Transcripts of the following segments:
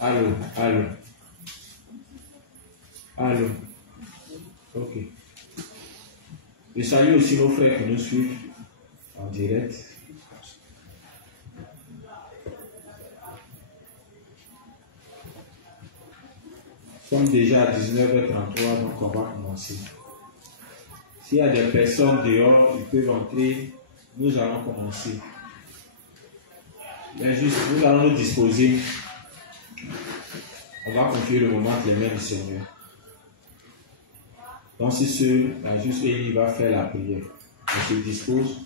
Allô, allô. Allô. Ok. Je salue aussi nos frères qui nous suivent en direct. Nous sommes déjà à 19h33, donc on va commencer. S'il y a des personnes dehors, ils peuvent entrer. Nous allons commencer. Mais juste, nous allons nous disposer. On va confier le moment entre les mains du Seigneur. Donc, c'est sûr, la juste Élie va faire la prière. On se dispose.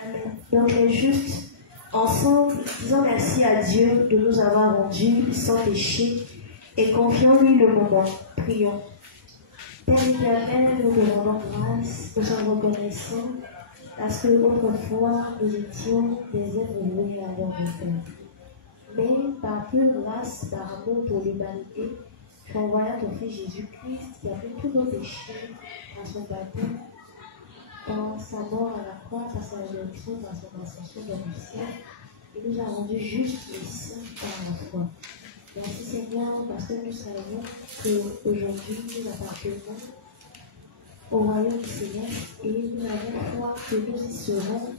Amen. Donc, juste ensemble, disons merci à Dieu de nous avoir rendus sans péché et confions-lui le moment. Prions. Père éternel, nous te rendons grâce, nous sommes reconnaissants parce que autrefois nous étions des êtres voués à leur Père. Mais par pure grâce, par amour pour l'humanité, tu envoyas ton Fils Jésus-Christ qui a pris tous nos péchés à son baptême, par sa mort à la croix, par sa résurrection, par son ascension dans le ciel, et nous a rendus justes et saints par la foi. Merci Seigneur, parce que nous savons qu'aujourd'hui nous appartenons au royaume céleste et nous avons foi que nous y serons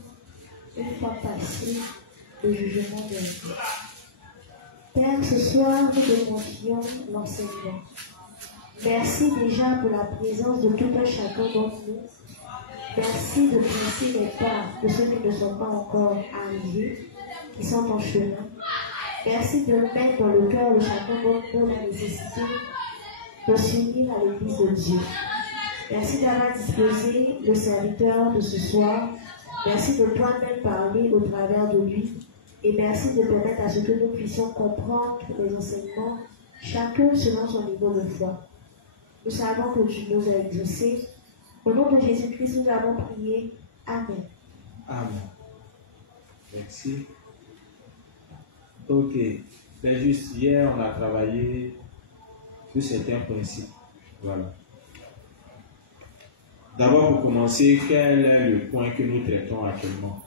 une fois passé le jugement de Dieu. Père, ce soir nous te confions l'enseignement. Merci déjà pour la présence de tout un chacun d'entre nous. Merci de placer les pas de ceux qui ne sont pas encore arrivés, qui sont en chemin. Merci de mettre dans le cœur de chacun d'entre nous la nécessité de s'unir à l'Église de Dieu. Merci d'avoir disposé le serviteur de ce soir. Merci de toi-même parler au travers de lui. Et merci de permettre à ce que nous puissions comprendre les enseignements, chacun selon son niveau de foi. Nous savons que tu nous as exaucés. Au nom de Jésus-Christ, nous avons prié. Amen. Amen. Merci. Ok. C'est juste hier, on a travaillé sur certains principes. Voilà. D'abord, pour commencer, quel est le point que nous traitons actuellement?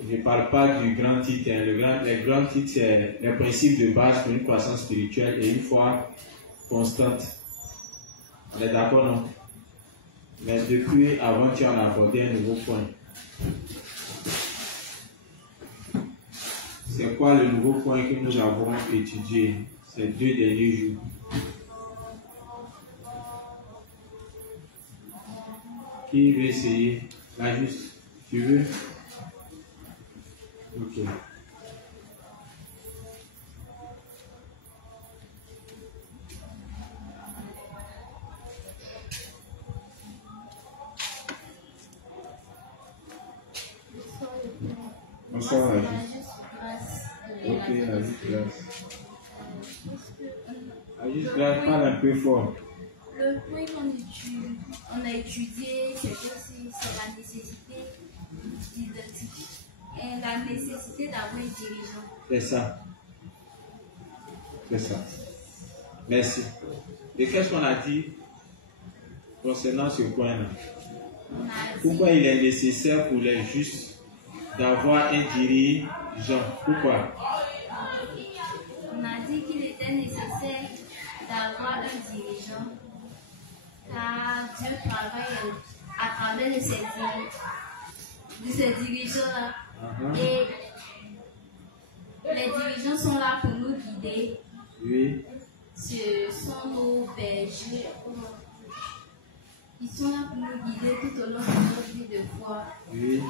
Je ne parle pas du grand titre. Le grand titre, c'est les principes de base pour une croissance spirituelle et une foi constante. On est d'accord, non? Mais depuis, avant, tu en as abordé un nouveau point. C'est quoi le nouveau point que nous avons étudié ces 2 derniers jours? Qui veut essayer? Là, juste, tu veux? Ok. Bonsoir, Agis. Ok, Agis, grâce. Agis, grâce, parle un peu fort. Le point qu'on a étudié, c'est la nécessité d'identité et la nécessité d'avoir un dirigeant. C'est ça. C'est ça. Merci. Et qu'est-ce qu'on a dit concernant ce point-là? Pourquoi il est nécessaire pour les justes d'avoir un dirigeant? Pourquoi? On a dit qu'il était nécessaire d'avoir un dirigeant car Dieu travaille à travers de ces dirigeants-là. Et les dirigeants sont là pour nous guider. Oui. Ce sont nos bergers. Ils sont là pour nous guider tout au long de notre vie de foi. Oui.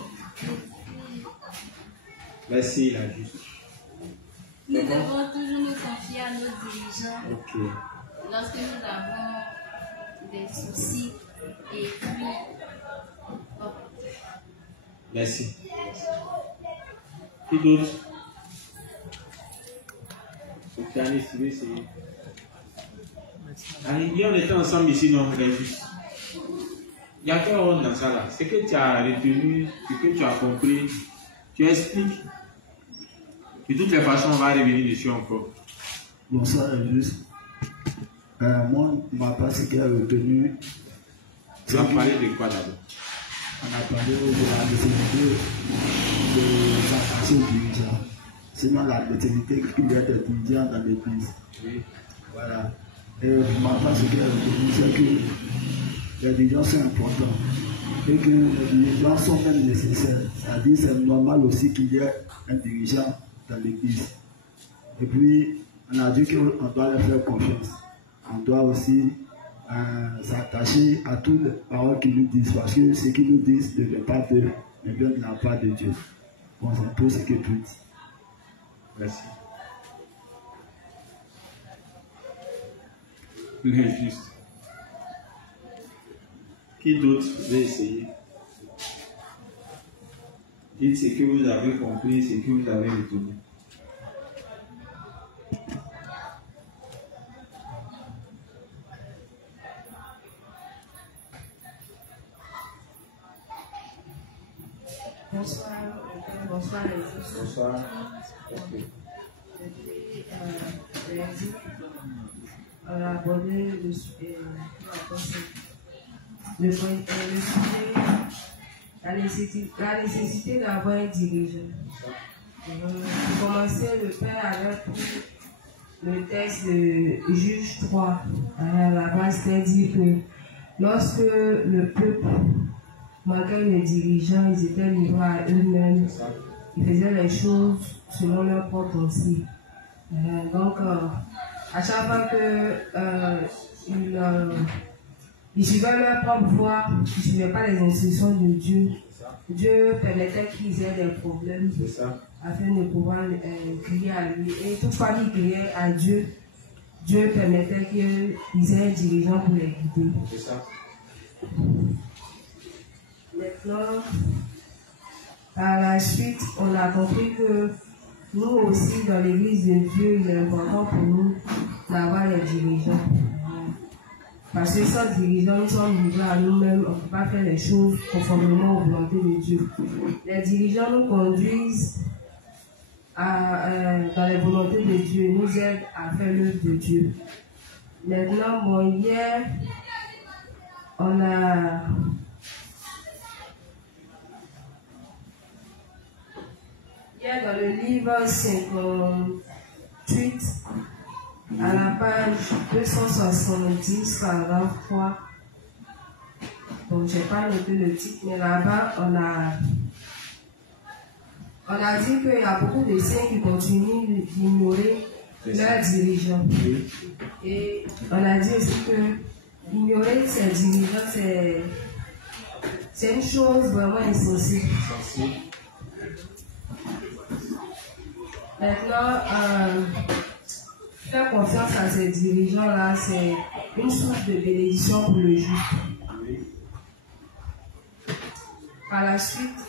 Merci, la juste. Nous devons toujours nous confier à nos dirigeants. Ok. Lorsque nous avons des soucis et puis. Oh. Merci. Qui d'autre? Tanis, tu veux essayer? Allez, on était ensemble ici, non, les justes. Il y a quel rôle dans ça là? Ce que tu as retenu, ce que tu as compris, tu expliques. De toutes les façons, on va revenir dessus encore. Bonsoir, juste. Moi, ma part, ce qui a retenu. Tu vas parler de quoi d'abord? on a parlé de la nécessité de s'attacher aux dirigeants. Sinon, la nécessité qu'il y a des dirigeants dans l'église. Oui. Voilà. Et ma part, ce qu'elle a c'est que les dirigeants sont importants et que les dirigeants sont même nécessaires. C'est-à-dire c'est normal aussi qu'il y ait un dirigeant dans l'église. Et puis, on a dit qu'on doit leur faire confiance. On doit aussi s'attacher à toutes les paroles qu'ils nous disent, parce que ce qu'ils nous disent ne vient pas d'eux, mais vient de la part de Dieu. Bon, c'est tout ce que tu dis. Merci. Rien juste. Qui d'autre veut essayer? Dites ce que vous avez compris, ce que vous avez retenu. Bonsoir, bonsoir les tous. Bonsoir. Okay. Lundi, on a abordé le sujet, la nécessité d'avoir un dirigeant. Pour commencer, le Père avait pris le texte de Juge 3. La base dit que lorsque le peuple manquait les dirigeants, ils étaient livrés à eux-mêmes. Ils faisaient les choses selon leur propre pensée. Donc, à chaque fois qu'ils suivaient leur propre voie, ils ne suivaient pas les instructions de Dieu. Dieu permettait qu'ils aient des problèmes afin de pouvoir crier à lui. Et toutefois qu'ils criaient à Dieu, Dieu permettait qu'ils aient un dirigeant pour les guider. Maintenant, par la suite, on a compris que nous aussi, dans l'église de Dieu, il est important pour nous d'avoir les dirigeants. Parce que sans dirigeants, nous sommes livrés à nous-mêmes, on ne peut pas faire les choses conformément aux volontés de Dieu. Les dirigeants nous conduisent dans les volontés de Dieu, nous aident à faire l'œuvre de Dieu. Maintenant, hier, on a... Hier, dans le livre 58, à la page 270, paragraphe 3, donc je n'ai pas noté le titre, mais là-bas, on a dit qu'il y a beaucoup de saints qui continuent d'ignorer leurs dirigeants. Et on a dit aussi que ignorer ses dirigeants, c'est une chose vraiment insensée. Maintenant, faire confiance à ces dirigeants-là, c'est une source de bénédiction pour le juste. Par la suite,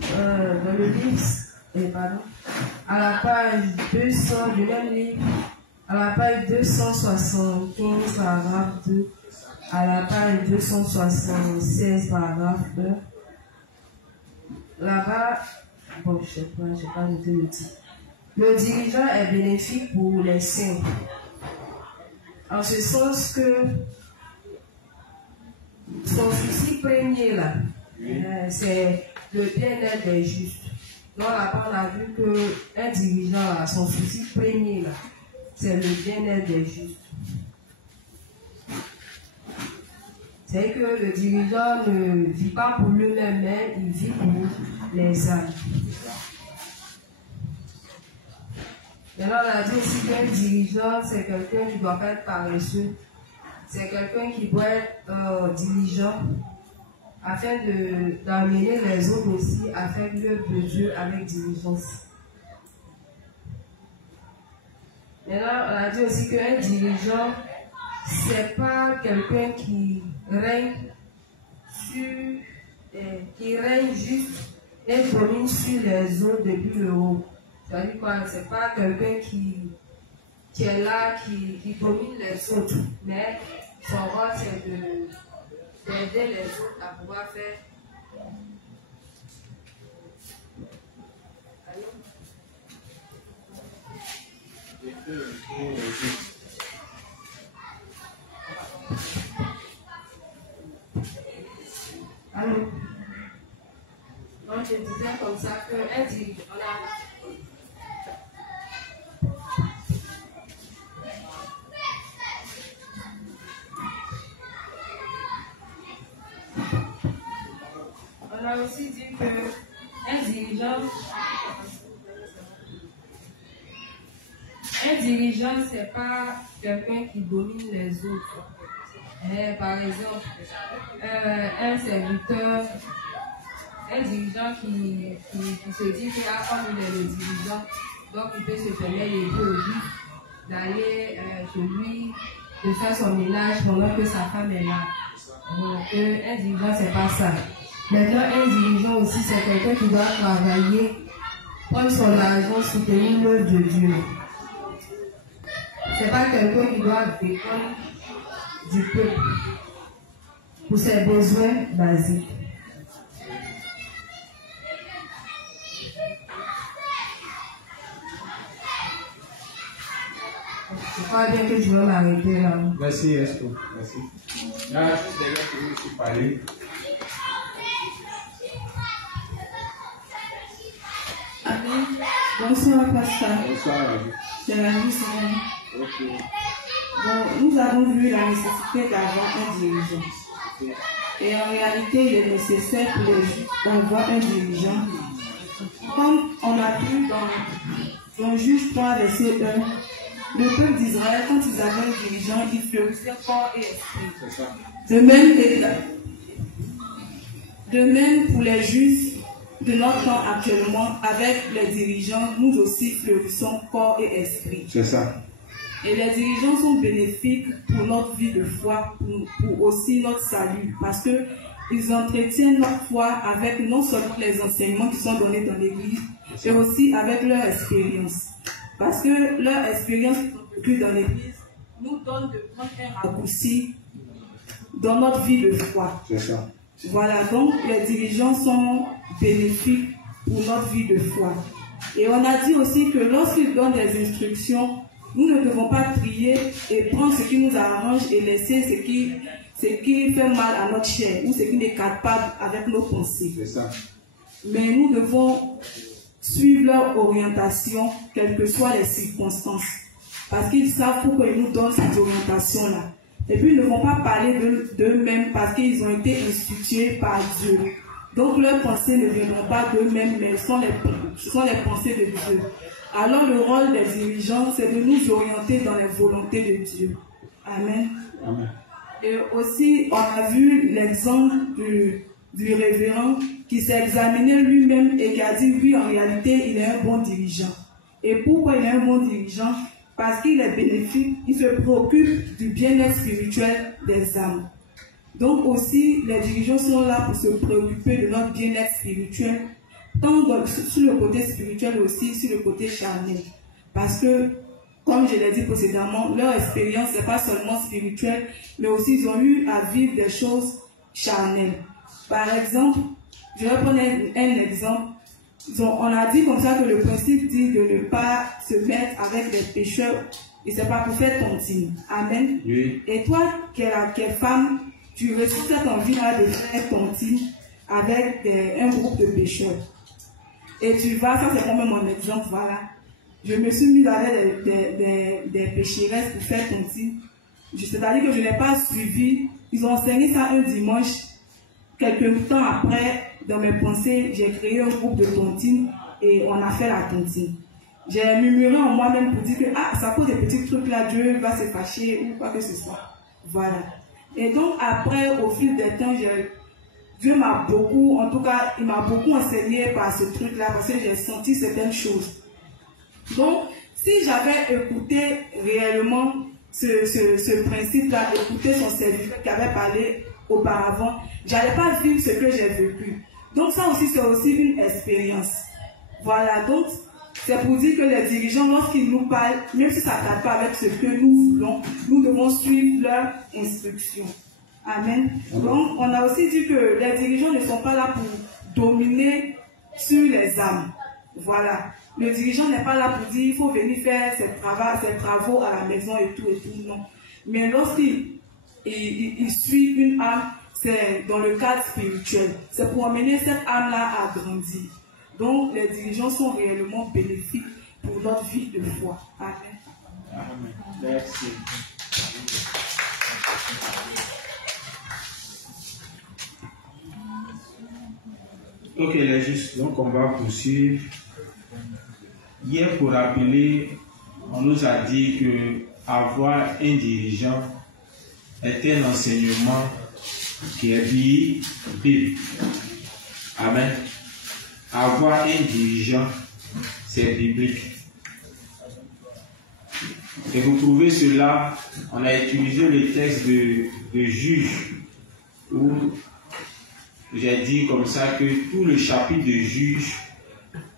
dans le livre, à la page 200 du même livre, à la page 275, paragraphe 2, à la page 276, paragraphe 1, là-bas, bon, je sais pas noté le titre. Le dirigeant est bénéfique pour les saints, en ce sens que son souci premier là, c'est le bien-être des justes. Donc là-bas, on a vu qu'un dirigeant là, son souci premier là, c'est le bien-être des justes. C'est que le dirigeant ne vit pas pour lui-même, mais il vit pour les âmes. Maintenant, on a dit aussi qu'un dirigeant, c'est quelqu'un qui doit pas être paresseux. C'est quelqu'un qui doit être diligent afin d'amener les autres aussi à faire l'œuvre de Dieu avec diligence. Maintenant, on a dit aussi qu'un dirigeant, c'est pas quelqu'un qui règne juste et domine sur les autres depuis le haut. C'est-à-dire quoi? C'est pas quelqu'un qui est là, qui domine les autres, mais son rôle c'est d'aider les autres à pouvoir faire. Allô? je disais comme ça qu'un dirigeant, on a aussi dit qu'un dirigeant, c'est pas quelqu'un qui domine les autres. Par exemple, un serviteur, un dirigeant qui se dit que comme il est le dirigeant, donc il peut se permettre d'aider au but d'aller chez lui, de faire son ménage pendant que sa femme est là. Donc, un dirigeant, c'est pas ça. Maintenant, un dirigeant aussi, c'est quelqu'un qui doit travailler, prendre son argent, soutenir l'œuvre de Dieu. C'est pas quelqu'un qui doit dépendre du peuple pour ses besoins basiques. Je crois bien que je vais m'arrêter là. Merci, Esco. Merci. Là, juste des gars qui veulent aussi parler. Amen. Bonsoir, pasteur. Bonsoir. C'est la vie, Seigneur. Ok. Bon, nous avons vu la nécessité d'avoir un dirigeant. Et en réalité, il est nécessaire d'avoir un dirigeant. Comme on a vu dans Juge 3, verset 1, le peuple d'Israël, quand ils avaient un dirigeant, ils fleurissaient corps et esprit. De même pour les justes de notre temps actuellement, avec les dirigeants, nous aussi fleurissons corps et esprit. C'est ça. Et les dirigeants sont bénéfiques pour notre vie de foi, pour aussi notre salut, parce que ils entretiennent notre foi avec non seulement les enseignements qui sont donnés dans l'Église, mais aussi avec leur expérience. Parce que leur expérience vécue dans l'Église nous donne de prendre un raccourci dans notre vie de foi. C'est ça. Voilà, donc les dirigeants sont bénéfiques pour notre vie de foi. Et on a dit aussi que lorsqu'ils donnent des instructions, nous ne devons pas trier et prendre ce qui nous arrange et laisser ce qui fait mal à notre chair ou ce qui n'est pas avec nos pensées. C'est ça. Mais nous devons suivre leur orientation, quelles que soient les circonstances. Parce qu'ils savent pourquoi ils nous donnent cette orientation-là. Et puis ils ne vont pas parler d'eux-mêmes parce qu'ils ont été institués par Dieu. Donc leurs pensées ne viendront pas d'eux-mêmes, mais ce sont les pensées de Dieu. Alors le rôle des dirigeants, c'est de nous orienter dans les volontés de Dieu. Amen. Amen. Et aussi, on a vu l'exemple du révérend qui s'est examiné lui-même et qui a dit, oui, en réalité, il est un bon dirigeant. Et pourquoi il est un bon dirigeant? Parce qu'il est bénéfique, il se préoccupe du bien-être spirituel des âmes. Donc aussi, les dirigeants sont là pour se préoccuper de notre bien-être spirituel, tant sur le côté spirituel aussi sur le côté charnel. Parce que, comme je l'ai dit précédemment, leur expérience n'est pas seulement spirituelle, mais aussi ils ont eu à vivre des choses charnelles. Par exemple, je vais prendre un exemple. On a dit comme ça que le principe dit de ne pas se mettre avec les pécheurs, et c'est pas pour faire tontine. Amen. Oui. Et toi, quelle femme, tu ressens cette envie-là de faire tontine avec un groupe de pécheurs. Et tu vas, ça c'est quand même mon exemple, voilà. Je me suis mis avec des pécheresses pour faire tontine. C'est-à-dire que je n'ai pas suivi. Ils ont enseigné ça un dimanche. Quelques temps après, dans mes pensées, j'ai créé un groupe de tontine et on a fait la tontine. J'ai murmuré en moi-même pour dire que ça cause des petits trucs là, Dieu va se fâcher ou quoi que ce soit. Voilà. Et donc après, au fil des temps, Dieu m'a beaucoup, en tout cas, il m'a beaucoup enseigné par ce truc-là parce que j'ai senti certaines choses. Donc, si j'avais écouté réellement ce principe-là, écouté son serviteur qui avait parlé auparavant, j'allais pas vivre ce que j'ai vécu. Donc ça aussi, c'est aussi une expérience. Voilà, donc c'est pour dire que les dirigeants, lorsqu'ils nous parlent, même si ça ne cadre pas avec ce que nous voulons, nous devons suivre leurs instructions. Amen. Donc, on a aussi dit que les dirigeants ne sont pas là pour dominer sur les âmes. Voilà. Le dirigeant n'est pas là pour dire il faut venir faire ses travaux à la maison et tout, non. Mais lorsqu'il suit une âme, c'est dans le cadre spirituel. C'est pour amener cette âme-là à grandir. Donc, les dirigeants sont réellement bénéfiques pour notre vie de foi. Amen. Amen. Merci. Ok, les justes, donc on va poursuivre. Hier, pour rappeler, on nous a dit que avoir un dirigeant est un enseignement qui est biblique. Amen. Avoir un dirigeant, c'est biblique. Et vous trouvez cela, on a utilisé le texte de Juge, où j'ai dit comme ça que tout le chapitre de Juge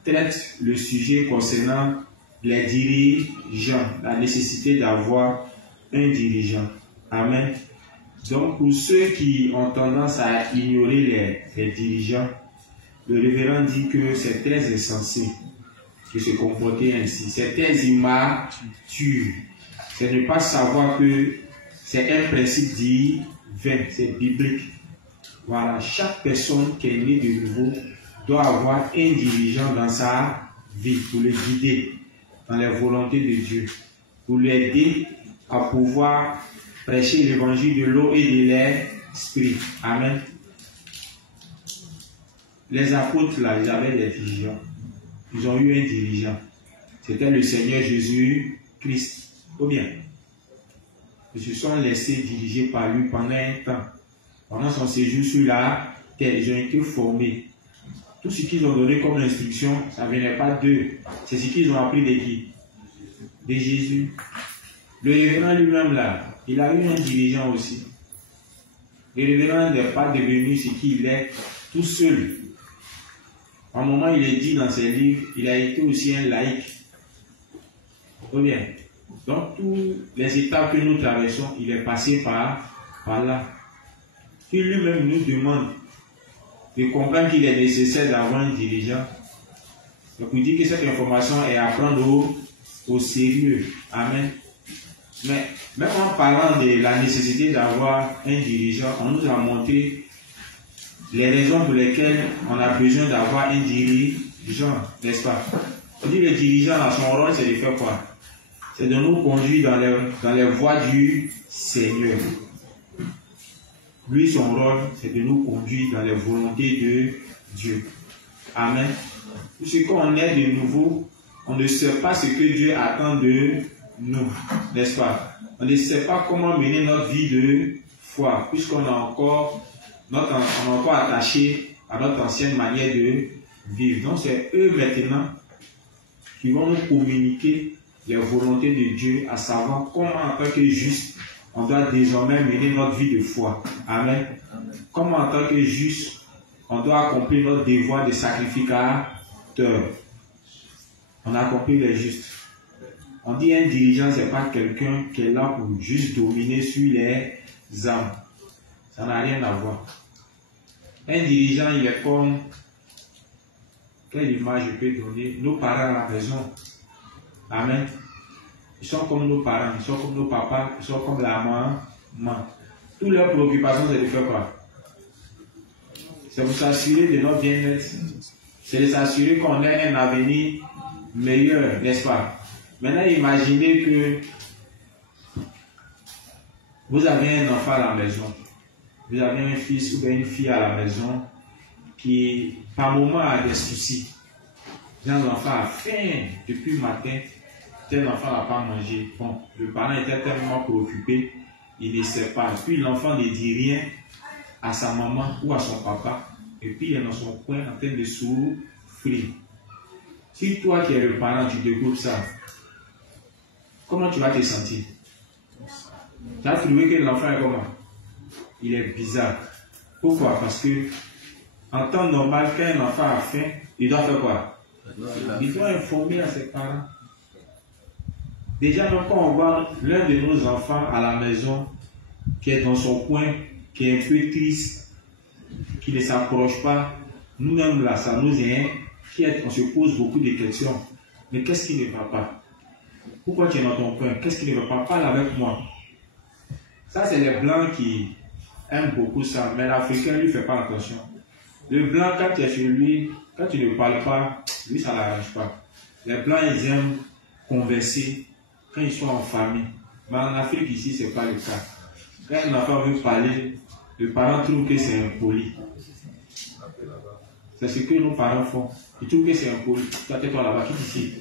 traite le sujet concernant les dirigeants, la nécessité d'avoir un dirigeant. Amen. Donc pour ceux qui ont tendance à ignorer les dirigeants, le révérend dit que c'est très insensé de se comporter ainsi. C'est très immature. C'est ne pas savoir que c'est un principe divin, c'est biblique. Voilà, chaque personne qui est née de nouveau doit avoir un dirigeant dans sa vie pour le guider dans les volontés de Dieu, pour l'aider à pouvoir prêcher l'évangile de l'eau et de l'esprit. Amen. Les apôtres, là, ils avaient des dirigeants. Ils ont eu un dirigeant. C'était le Seigneur Jésus-Christ. Ou bien, ils se sont laissés diriger par lui pendant un temps. Pendant son séjour sur la terre, ils ont été formés. Tout ce qu'ils ont donné comme instruction, ça ne venait pas d'eux. C'est ce qu'ils ont appris de qui? De Jésus. Le révérend lui-même, là, il a eu un dirigeant aussi. Le révérend n'est pas devenu ce qu'il est tout seul. À un moment, il est dit dans ses livres, il a été aussi un laïc. Ou bien, donc, toutes les étapes que nous traversons, il est passé par là. Il lui-même nous demande de comprendre qu'il est nécessaire d'avoir un dirigeant. Donc, il dit que cette information est à prendre au sérieux. Amen. Mais même en parlant de la nécessité d'avoir un dirigeant, on nous a montré les raisons pour lesquelles on a besoin d'avoir un dirigeant, n'est-ce pas? On dit le dirigeant, son rôle, c'est de faire quoi? C'est de nous conduire dans les voies du Seigneur. Lui, son rôle, c'est de nous conduire dans les volontés de Dieu. Amen. Puisque quand on est de nouveau, on ne sait pas ce que Dieu attend de nous, n'est-ce pas? On ne sait pas comment mener notre vie de foi, puisqu'on est encore attaché à notre ancienne manière de vivre. Donc c'est eux maintenant qui vont nous communiquer les volontés de Dieu, à savoir comment en tant que juste, on doit désormais mener notre vie de foi. Amen. Comment en tant que juste, on doit accomplir notre devoir de sacrificateur. On accomplit les justes. On dit un dirigeant, ce n'est pas quelqu'un qui est là pour juste dominer sur les âmes. Ça n'a rien à voir. Un dirigeant, il est comme, quelle image je peux donner? Nos parents à la maison. Amen. Ils sont comme nos parents, ils sont comme nos papas, ils sont comme la maman. Toutes leurs préoccupations, c'est de faire quoi? C'est pour s'assurer de notre bien-être. C'est de s'assurer qu'on ait un avenir meilleur, n'est-ce pas? Maintenant, imaginez que vous avez un enfant à la maison. Vous avez un fils ou une fille à la maison qui, par moment, a des soucis. Un enfant a faim depuis le matin. Tel enfant n'a pas mangé. Bon, le parent était tellement préoccupé, il ne sait pas. Puis l'enfant ne dit rien à sa maman ou à son papa. Et puis il est dans son coin en train de souffrir. Si toi qui es le parent, tu découvres ça, comment tu vas te sentir? Tu as trouvé que l'enfant est comment? Il est bizarre. Pourquoi? Parce que en temps normal, quand un enfant a faim, il doit faire quoi? Il doit informer à ses parents. Déjà, même quand on voit l'un de nos enfants à la maison qui est dans son coin, qui est un peu triste, qui ne s'approche pas, nous-mêmes là, ça nous inquiète, on se pose beaucoup de questions. Mais qu'est-ce qui ne va pas? Pourquoi tu es dans ton coin? Qu'est-ce qui ne va pas? Parle avec moi. Ça, c'est les blancs qui aime beaucoup ça, mais l'Africain ne lui fait pas attention. Le blanc, quand tu es chez lui, quand tu ne parles pas, lui, ça ne l'arrange pas. Les blancs, ils aiment converser quand ils sont en famille. Mais en Afrique, ici, ce n'est pas le cas. Quand un enfant veut parler, le parent trouve que c'est impoli. C'est ce que nos parents font. Ils trouvent que c'est impoli. Toi, tais-toi là-bas, quitte ici.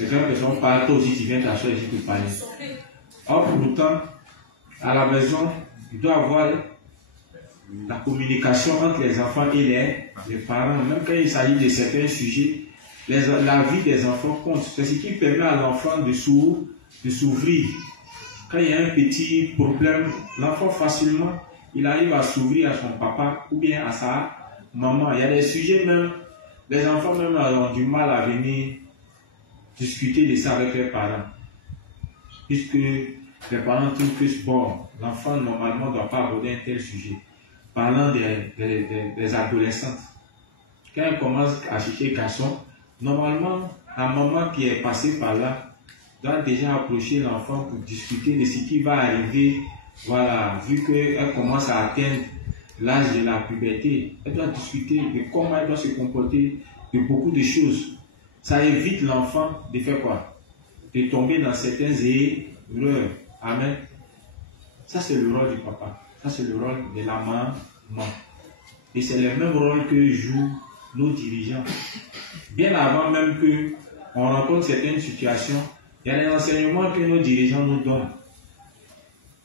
Les gens qui sont pas, toi aussi, tu viens t'asseoir ici pour parler. Or, pour autant, à la maison, il doit avoir la communication entre les enfants et les parents. Même quand il s'agit de certains sujets, la vie des enfants compte. C'est ce qui permet à l'enfant de s'ouvrir. Quand il y a un petit problème, l'enfant facilement, il arrive à s'ouvrir à son papa ou bien à sa maman. Il y a des sujets même, les enfants même ont du mal à venir discuter de ça avec leurs parents. Puisque les parents trouvent que bon, l'enfant normalement ne doit pas aborder un tel sujet. Parlant des adolescentes, quand elle commence à chercher garçon, normalement, la maman qui est passée par là doit déjà approcher l'enfant pour discuter de ce qui va arriver. Voilà, vu qu'elle commence à atteindre l'âge de la puberté, elle doit discuter de comment elle doit se comporter, de beaucoup de choses. Ça évite l'enfant de faire quoi? De tomber dans certaines erreurs. Amen. Ça, c'est le rôle du papa. Ça, c'est le rôle de la maman. Et c'est le même rôle que jouent nos dirigeants. Bien avant même qu'on rencontre certaines situations, il y a des enseignements que nos dirigeants nous donnent,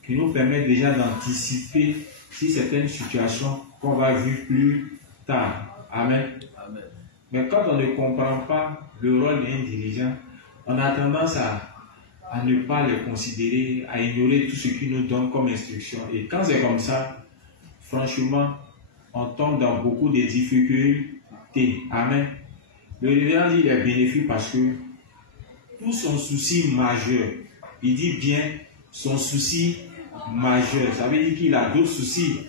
qui nous permettent déjà d'anticiper si certaines situations qu'on va vivre plus tard. Amen. Amen. Mais quand on ne comprend pas le rôle d'un dirigeant, on a tendance à ne pas les considérer, à ignorer tout ce qu'ils nous donnent comme instruction. Et quand c'est comme ça, franchement, on tombe dans beaucoup de difficultés. Amen. Le dirigeant dit les bénéfices parce que tout son souci majeur, il dit bien son souci majeur, ça veut dire qu'il a d'autres soucis,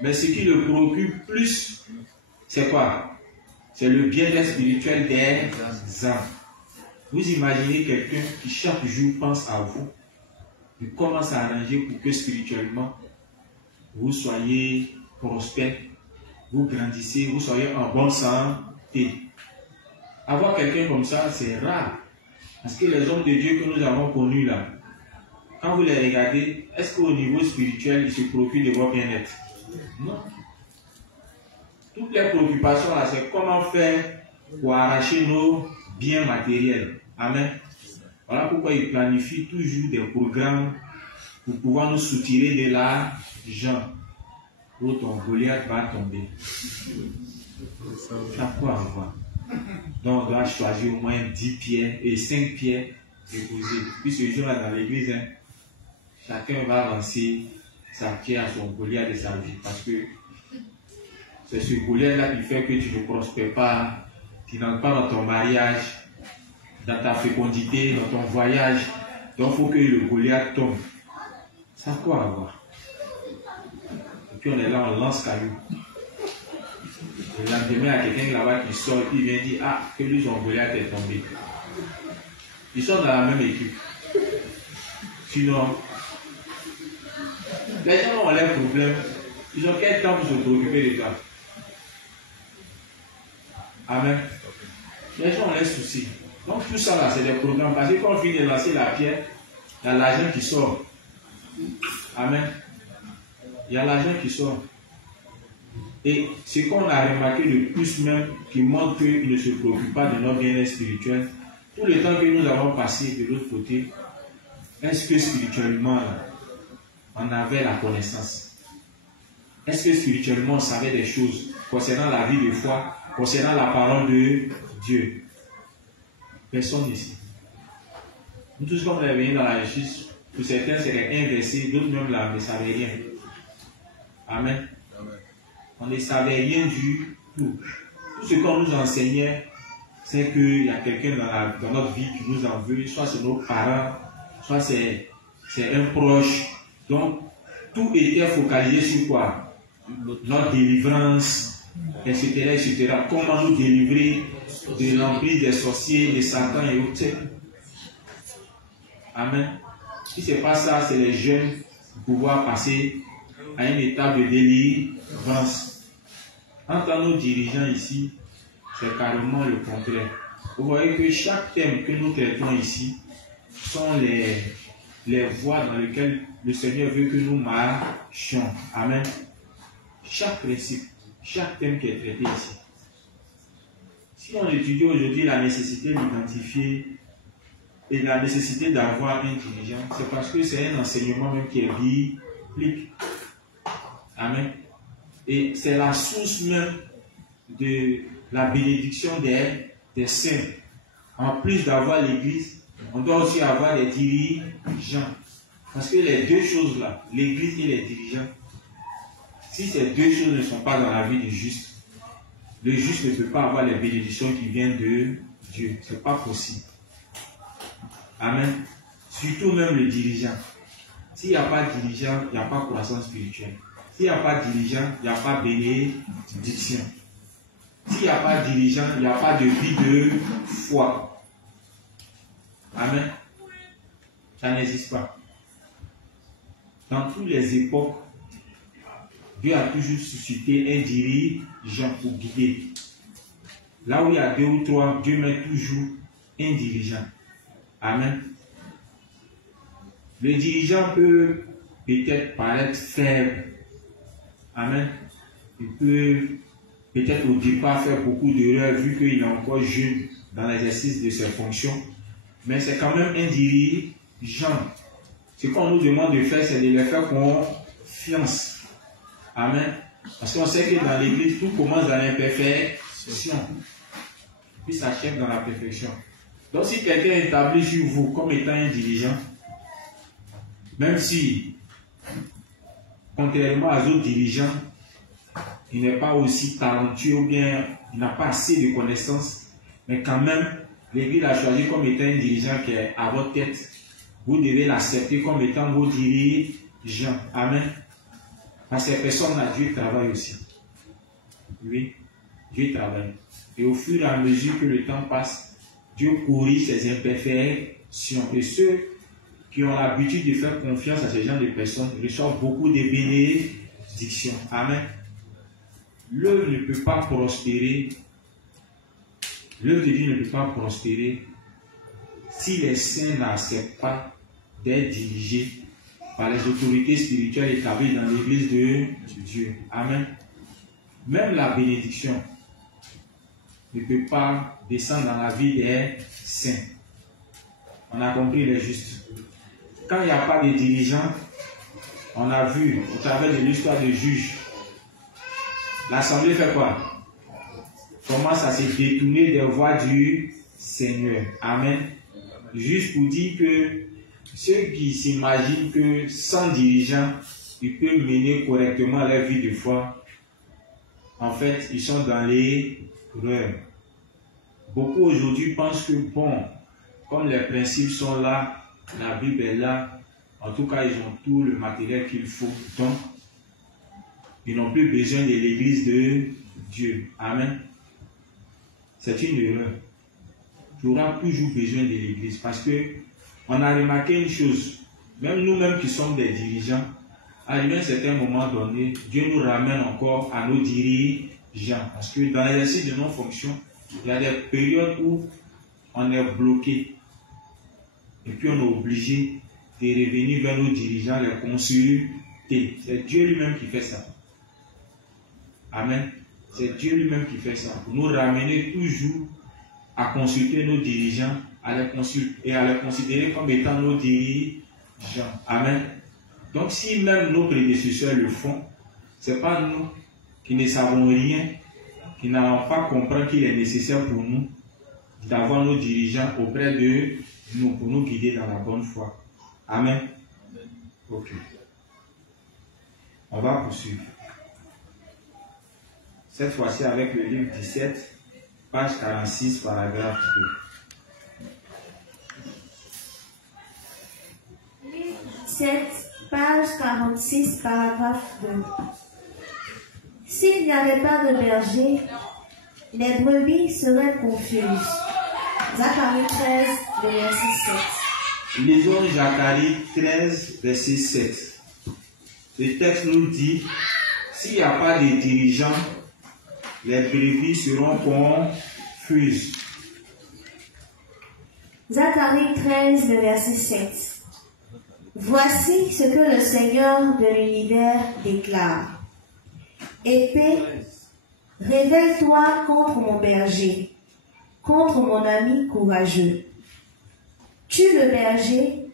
mais ce qui le préoccupe plus, c'est quoi? C'est le bien-être spirituel des âmes. Vous imaginez quelqu'un qui chaque jour pense à vous, il commence à arranger pour que spirituellement, vous soyez prospère, vous grandissez, vous soyez en bonne santé. Avoir quelqu'un comme ça, c'est rare. Parce que les hommes de Dieu que nous avons connus là, quand vous les regardez, est-ce qu'au niveau spirituel, ils se préoccupent de votre bien-être? Non. Toutes les préoccupations là, c'est comment faire pour arracher nos biens matériels. Amen. Voilà pourquoi ils planifient toujours des programmes pour pouvoir nous soutirer de l'argent. Où ton Goliath va tomber. Chaque fois avoir. Donc on doit choisir au moins 10 pierres et 5 pierres déposées. Puis ce jour-là dans l'église, hein, chacun va lancer sa pierre à son Goliath de sa vie. Parce que c'est ce Goliath-là qui fait que tu ne prospères pas, tu n'entres pas dans ton mariage, dans ta fécondité, dans ton voyage. Donc il faut que le Goliath tombe. Ça a quoi avoir? Et puis on est là, on lance caillou. Le lendemain, il y a quelqu'un là-bas qui sort et puis il vient dire, ah, que lui, son Goliath est tombé. Ils sont dans la même équipe. Sinon, les gens ont leurs problèmes. Ils ont quel temps pour se préoccuper de toi? Amen. Les gens ont leurs soucis. Donc tout ça là, c'est des programmes. Parce que quand on finit de lancer la pierre, il y a l'argent qui sort. Amen. Il y a l'argent qui sort. Et ce qu'on a remarqué le plus même, qui montre qu'il ne se préoccupe pas de notre bien-être spirituel, tout le temps que nous avons passé de l'autre côté, est-ce que spirituellement, là, on avait la connaissance? Est-ce que spirituellement, on savait des choses concernant la vie de foi, concernant la parole de Dieu? Personne ici. Nous tous, comme on est venus dans la justice, pour certains, c'est inversé, d'autres même là ne savaient rien. Amen. On ne savait rien du tout. Tout ce qu'on nous enseignait, c'est qu'il y a quelqu'un dans notre vie qui nous en veut, soit c'est nos parents, soit c'est un proche. Donc, tout était focalisé sur quoi? Notre délivrance, etc., etc. Comment nous délivrer de l'emprise des sorciers, de Satan et autres. Amen. Si ce n'est pas ça, c'est les jeunes pour pouvoir passer à une étape de délivrance. Entre nos dirigeants ici, c'est carrément le contraire. Vous voyez que chaque thème que nous traitons ici sont les voies dans lesquelles le Seigneur veut que nous marchions. Amen. Chaque principe, chaque thème qui est traité ici. Si on étudie aujourd'hui la nécessité d'identifier et la nécessité d'avoir un dirigeant, c'est parce que c'est un enseignement même qui est biblique. Amen. Et c'est la source même de la bénédiction des saints. En plus d'avoir l'église, on doit aussi avoir des dirigeants. Parce que les deux choses-là, l'église et les dirigeants, si ces deux choses ne sont pas dans la vie du juste, le juste ne peut pas avoir les bénédictions qui viennent de Dieu. Ce n'est pas possible. Amen. Surtout même le dirigeant. S'il n'y a pas de dirigeant, il n'y a pas de croissance spirituelle. S'il n'y a pas de dirigeant, il n'y a pas de bénédiction. S'il n'y a pas de dirigeant, il n'y a pas de vie de foi. Amen. Ça n'existe pas. Dans toutes les époques, Dieu a toujours suscité un dirigeant pour guider. Là où il y a 2 ou 3, Dieu met toujours un dirigeant. Amen. Le dirigeant peut peut-être paraître faible. Amen. Il peut peut-être au départ faire beaucoup d'erreurs vu qu'il est encore jeune dans l'exercice de ses fonctions. Mais c'est quand même un dirigeant. Ce qu'on nous demande de faire, c'est de lui faire confiance. Amen. Parce qu'on sait que dans l'église, tout commence dans l'imperfection. Puis s'achève dans la perfection. Donc si quelqu'un est établi sur vous comme étant un dirigeant, même si, contrairement aux autres dirigeants, il n'est pas aussi talentueux ou bien il n'a pas assez de connaissances, mais quand même, l'église a choisi comme étant un dirigeant qui est à votre tête. Vous devez l'accepter comme étant vos dirigeants. Amen. Parce que ces personnes-là, Dieu travaille aussi. Oui, Dieu travaille. Et au fur et à mesure que le temps passe, Dieu corrige ses imperfections. Et ceux qui ont l'habitude de faire confiance à ce genre de personnes reçoivent beaucoup de bénédictions. Amen. L'œuvre ne peut pas prospérer. L'œuvre de Dieu ne peut pas prospérer si les saints n'acceptent pas d'être dirigés par les autorités spirituelles établies dans l'église de Dieu. Amen. Même la bénédiction ne peut pas descendre dans la vie des saints. On a compris les justes. Quand il n'y a pas de dirigeants, on a vu au travers de l'histoire de juges, l'assemblée fait quoi? Commence à se détourner des voies du Seigneur. Amen. Juste pour dire que ceux qui s'imaginent que sans dirigeant, ils peuvent mener correctement leur vie de foi, en fait, ils sont dans l'erreur. Beaucoup aujourd'hui pensent que, bon, comme les principes sont là, la Bible est là, en tout cas, ils ont tout le matériel qu'il faut. Donc, ils n'ont plus besoin de l'église de Dieu. Amen. C'est une erreur. Tu auras toujours besoin de l'église parce que on a remarqué une chose, même nous-mêmes qui sommes des dirigeants, à un certain moment donné, Dieu nous ramène encore à nos dirigeants. Parce que dans l'exercice de nos fonctions, il y a des périodes où on est bloqué. Et puis on est obligé de revenir vers nos dirigeants, les consulter. C'est Dieu lui-même qui fait ça. Amen. C'est Dieu lui-même qui fait ça. Pour nous ramener toujours à consulter nos dirigeants, à les consulter et à les considérer comme étant nos dirigeants. Amen. Donc si même nos prédécesseurs le font, ce n'est pas nous qui ne savons rien, qui n'avons pas compris qu'il est nécessaire pour nous d'avoir nos dirigeants auprès de nous, pour nous guider dans la bonne foi. Amen. Ok. On va poursuivre. Cette fois-ci avec le livre 17, page 46, paragraphe 2. 17, page 46, paragraphe 2. S'il n'y avait pas de berger, les brebis seraient confuses. Zacharie 13, verset 7. Lisons Zacharie 13, verset 7. le texte nous dit, s'il n'y a pas de dirigeants, les brebis seront confuses. Zacharie 13, le verset 7. Voici ce que le Seigneur de l'univers déclare. Épée, réveille-toi contre mon berger, contre mon ami courageux. Tue le berger,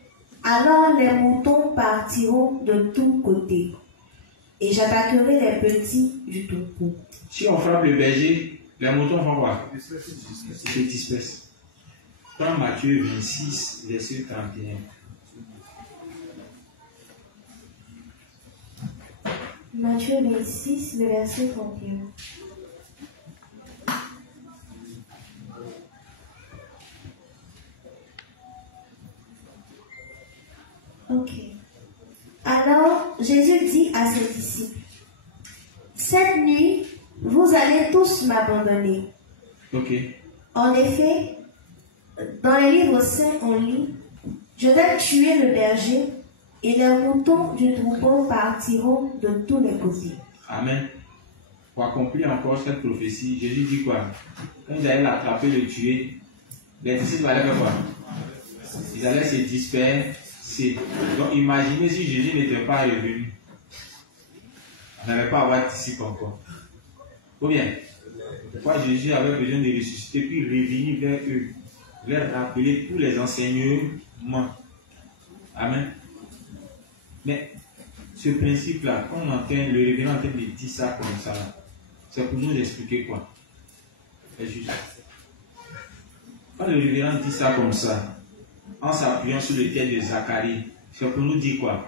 alors les moutons partiront de tous côtés, et j'attaquerai les petits du troupeau. Si on frappe le berger, les moutons vont voir. Se dispersent. Dans Matthieu 26, verset 31. Matthieu 26, le verset 31. Ok. Alors, Jésus dit à ses disciples, cette nuit, vous allez tous m'abandonner. Ok. En effet, dans les livres saints, on lit, je vais tuer le berger et les moutons du troupeau partiront de tous les côtés. Amen. Pour accomplir encore cette prophétie, Jésus dit quoi? Quand ils allaient l'attraper, le tuer, les disciples allaient faire quoi? Ils allaient se disperser. Donc imaginez si Jésus n'était pas revenu. On n'allait pas avoir de disciples encore. Ou bien, pourquoi Jésus avait besoin de ressusciter puis revenir vers eux, leur rappeler tous les enseignements. Amen. Mais ce principe-là, quand on entend le révérend en train de dire ça comme ça, c'est pour nous expliquer quoi? C'est juste. Quand le révérend dit ça comme ça, en s'appuyant sur le texte de Zacharie, c'est pour nous dire quoi?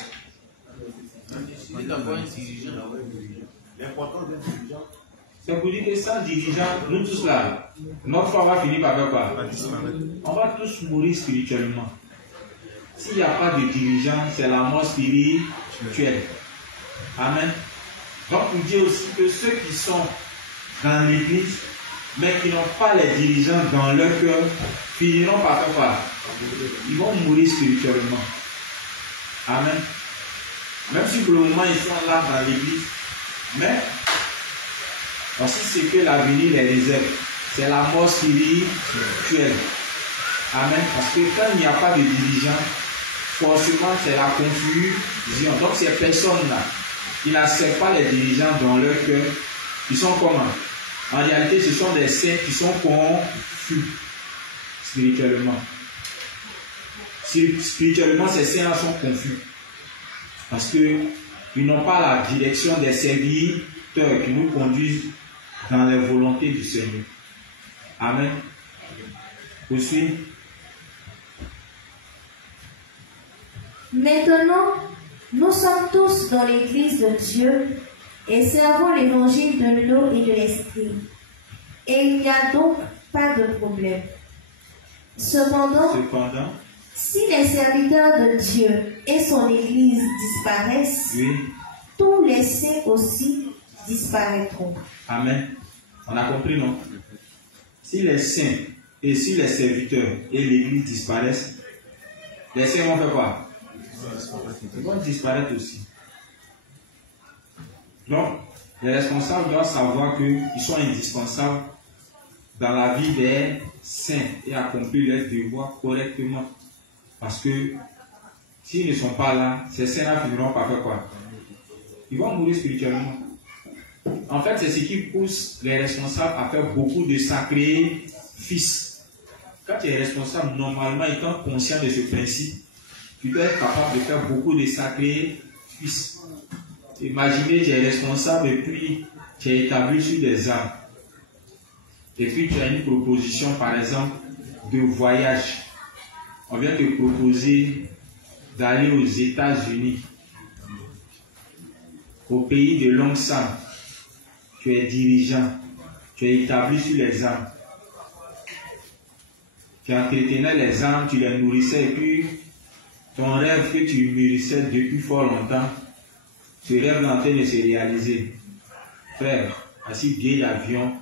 C'est pour dire que sans dirigeant, nous tous là, notre foi va finir par faire quoi? On va tous mourir spirituellement. S'il n'y a pas de dirigeant, c'est la mort spirituelle. Amen. Donc, pour dire aussi que ceux qui sont dans l'église, mais qui n'ont pas les dirigeants dans leur cœur, finiront par faire quoi? Ils vont mourir spirituellement. Amen. Même si pour le moment ils sont là dans l'église, mais aussi c'est que l'avenir les réserve. C'est la mort spirituelle. Amen. Parce que quand il n'y a pas de dirigeants, forcément c'est la confusion. Donc ces personnes-là, qui n'acceptent pas les dirigeants dans leur cœur, ils sont comment? En réalité, ce sont des saints qui sont confus spirituellement. Spirituellement, ces saints-là sont confus. Parce qu'ils n'ont pas la direction des serviteurs qui nous conduisent dans les volontés du Seigneur. Amen. Aussi. Maintenant, nous sommes tous dans l'église de Dieu et servons l'évangile de l'eau et de l'esprit. Et il n'y a donc pas de problème. Cependant, si les serviteurs de Dieu et son église disparaissent, oui, tous les saints aussi disparaîtront. Amen. On a compris, non? Si les saints et si les serviteurs et l'église disparaissent, les saints vont faire quoi? Ils vont disparaître aussi. Donc, les responsables doivent savoir qu'ils sont indispensables dans la vie des saints et accomplir leurs devoirs correctement. Parce que s'ils ne sont pas là, ces saints-là finiront par faire quoi? Ils vont mourir spirituellement. En fait, c'est ce qui pousse les responsables à faire beaucoup de sacrifices. Quand tu es responsable, normalement, étant conscient de ce principe, tu dois être capable de faire beaucoup de sacrifices. Imaginez, tu es responsable et puis tu es établi sur des arbres. Et puis tu as une proposition, par exemple, de voyage. On vient te proposer d'aller aux États-Unis, au pays de longue sang. Tu es dirigeant, tu es établi sur les arbres. Tu entretenais les arbres, tu les nourrissais et puis ton rêve que tu mûrissais depuis fort longtemps, ce rêve est en train de se réaliser. Frère, assis billet d'avion,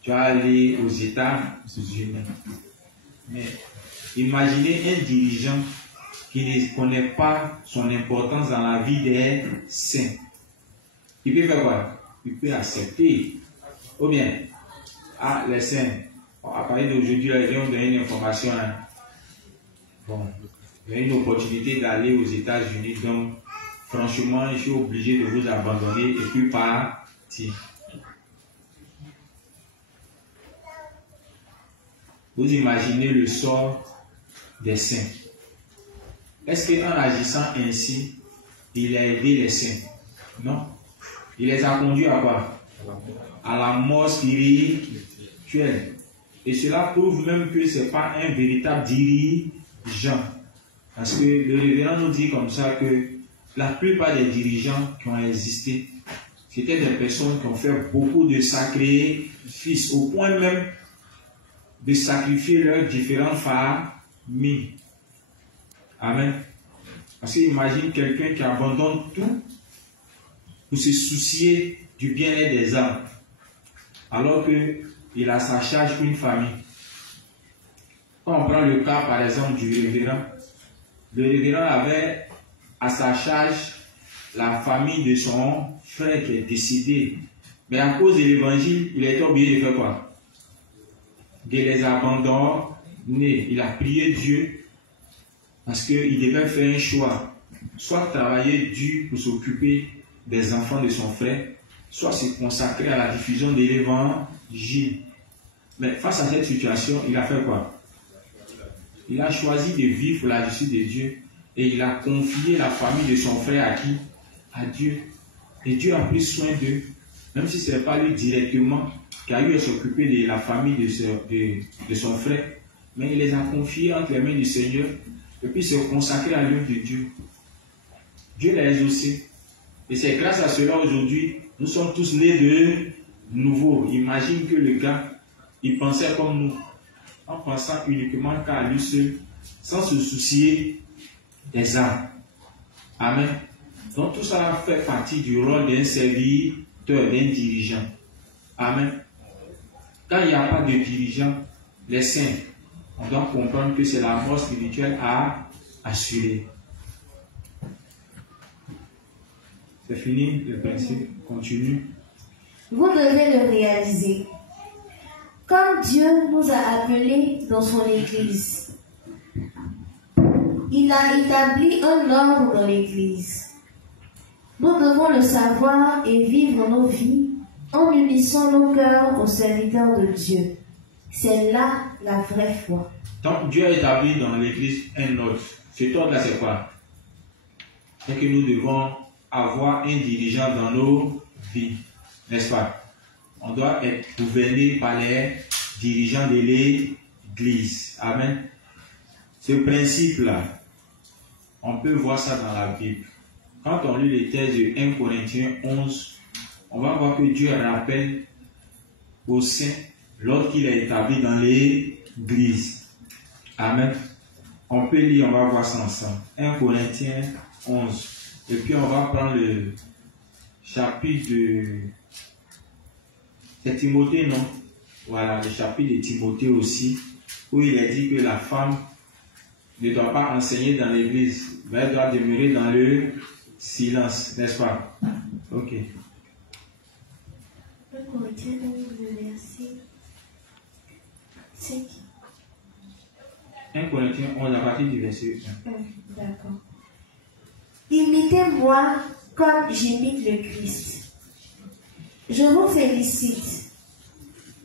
tu vas aller aux États-Unis. Mais imaginez un dirigeant qui ne connaît pas son importance dans la vie des saints, il peut faire quoi? Il peut accepter. Ou bien, les saints, à partir d'aujourd'hui, ils ont donné une information. Hein. Bon, il y a une opportunité d'aller aux États-Unis, donc franchement, je suis obligé de vous abandonner et puis partir. Vous imaginez le sort des saints. Est-ce qu'en agissant ainsi, il a aidé les saints? Non. Il les a conduits à quoi? À la mort spirituelle. Et cela prouve même que ce n'est pas un véritable dirigeant. Parce que le révérend nous dit comme ça que la plupart des dirigeants qui ont existé, c'était des personnes qui ont fait beaucoup de sacrifices, au point même de sacrifier leurs différentes familles. Amen. Parce que imagine quelqu'un qui abandonne tout pour se soucier du bien-être des âmes, alors qu'il a à sa charge une famille. Quand on prend le cas par exemple du révérend, le révérend avait à sa charge la famille de son frère qui est décédé. Mais à cause de l'évangile, il a été obligé de faire quoi? De les abandonner. Il a prié Dieu parce qu'il devait faire un choix. Soit travailler dur pour s'occuper des enfants de son frère, soit se consacrer à la diffusion de l'évangile. Mais face à cette situation, il a fait quoi? Il a choisi de vivre pour la justice de Dieu et il a confié la famille de son frère à qui? À Dieu. Et Dieu a pris soin d'eux, même si ce n'est pas lui directement qui a eu à s'occuper de la famille de son frère, mais il les a confiés entre les mains du Seigneur et puis se consacrer à l'œuvre de Dieu. Dieu l'a exaucé. Et c'est grâce à cela aujourd'hui, nous sommes tous nés de nouveau. Imagine que le gars, il pensait comme nous, en pensant uniquement qu'à lui seul, sans se soucier des âmes. Amen. Donc tout ça fait partie du rôle d'un serviteur, d'un dirigeant. Amen. Quand il n'y a pas de dirigeant, les saints, on doit comprendre que c'est la mort spirituelle à assurer. C'est fini, le principe continue. Vous devez le réaliser. Comme Dieu nous a appelés dans son Église, il a établi un ordre dans l'Église. Nous devons le savoir et vivre nos vies en unissant nos cœurs aux serviteurs de Dieu. C'est là la vraie foi. Donc Dieu a établi dans l'Église un ordre. Cet ordre-là, c'est quoi? C'est que nous devons avoir un dirigeant dans nos vies, n'est-ce pas? On doit être gouverné par les dirigeants de l'Église. Amen. Ce principe-là, on peut voir ça dans la Bible. Quand on lit les textes de 1 Corinthiens 11, on va voir que Dieu rappelle aux saints lorsqu'il a établi dans l'Église. Amen. On peut lire, on va voir ça ensemble. 1 Corinthiens 11. Et puis on va prendre le chapitre de... C'est Timothée, non? Voilà, le chapitre de Timothée aussi, où il est dit que la femme ne doit pas enseigner dans l'église, mais elle doit demeurer dans le silence, n'est-ce pas? Ok. 1 Corinthiens 11, le verset 5. 1 Corinthiens 11, à partir du verset 1. D'accord. Imitez-moi comme j'imite le Christ. Je vous félicite.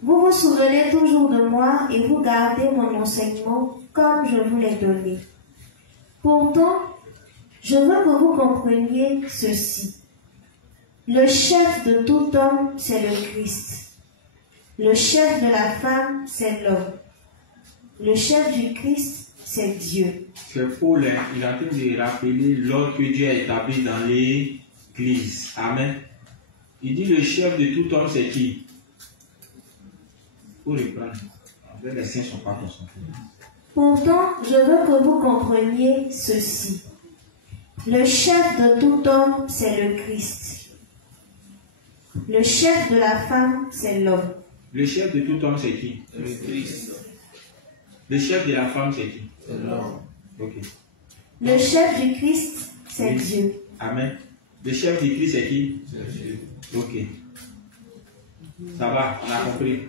Vous vous souvenez toujours de moi et vous gardez mon enseignement comme je vous l'ai donné. Pourtant, je veux que vous compreniez ceci. Le chef de tout homme, c'est le Christ. Le chef de la femme, c'est l'homme. Le chef du Christ, c'est Dieu. C'est Paul, il a en train de rappeler l'ordre que Dieu a établi dans l'Église. Amen. Il dit le chef de tout homme, c'est qui? Pour reprendre. Les saints ne sont pas concentrés. Pourtant, je veux que vous compreniez ceci. Le chef de tout homme, c'est le Christ. Le chef de la femme, c'est l'homme. Le chef de tout homme, c'est qui? Le Christ. Le chef de la femme, c'est qui? C'est l'homme. Ok. Le chef du Christ, c'est Oui. Dieu. Amen. Le chef du Christ, c'est qui? Ok. Ça va, on a compris.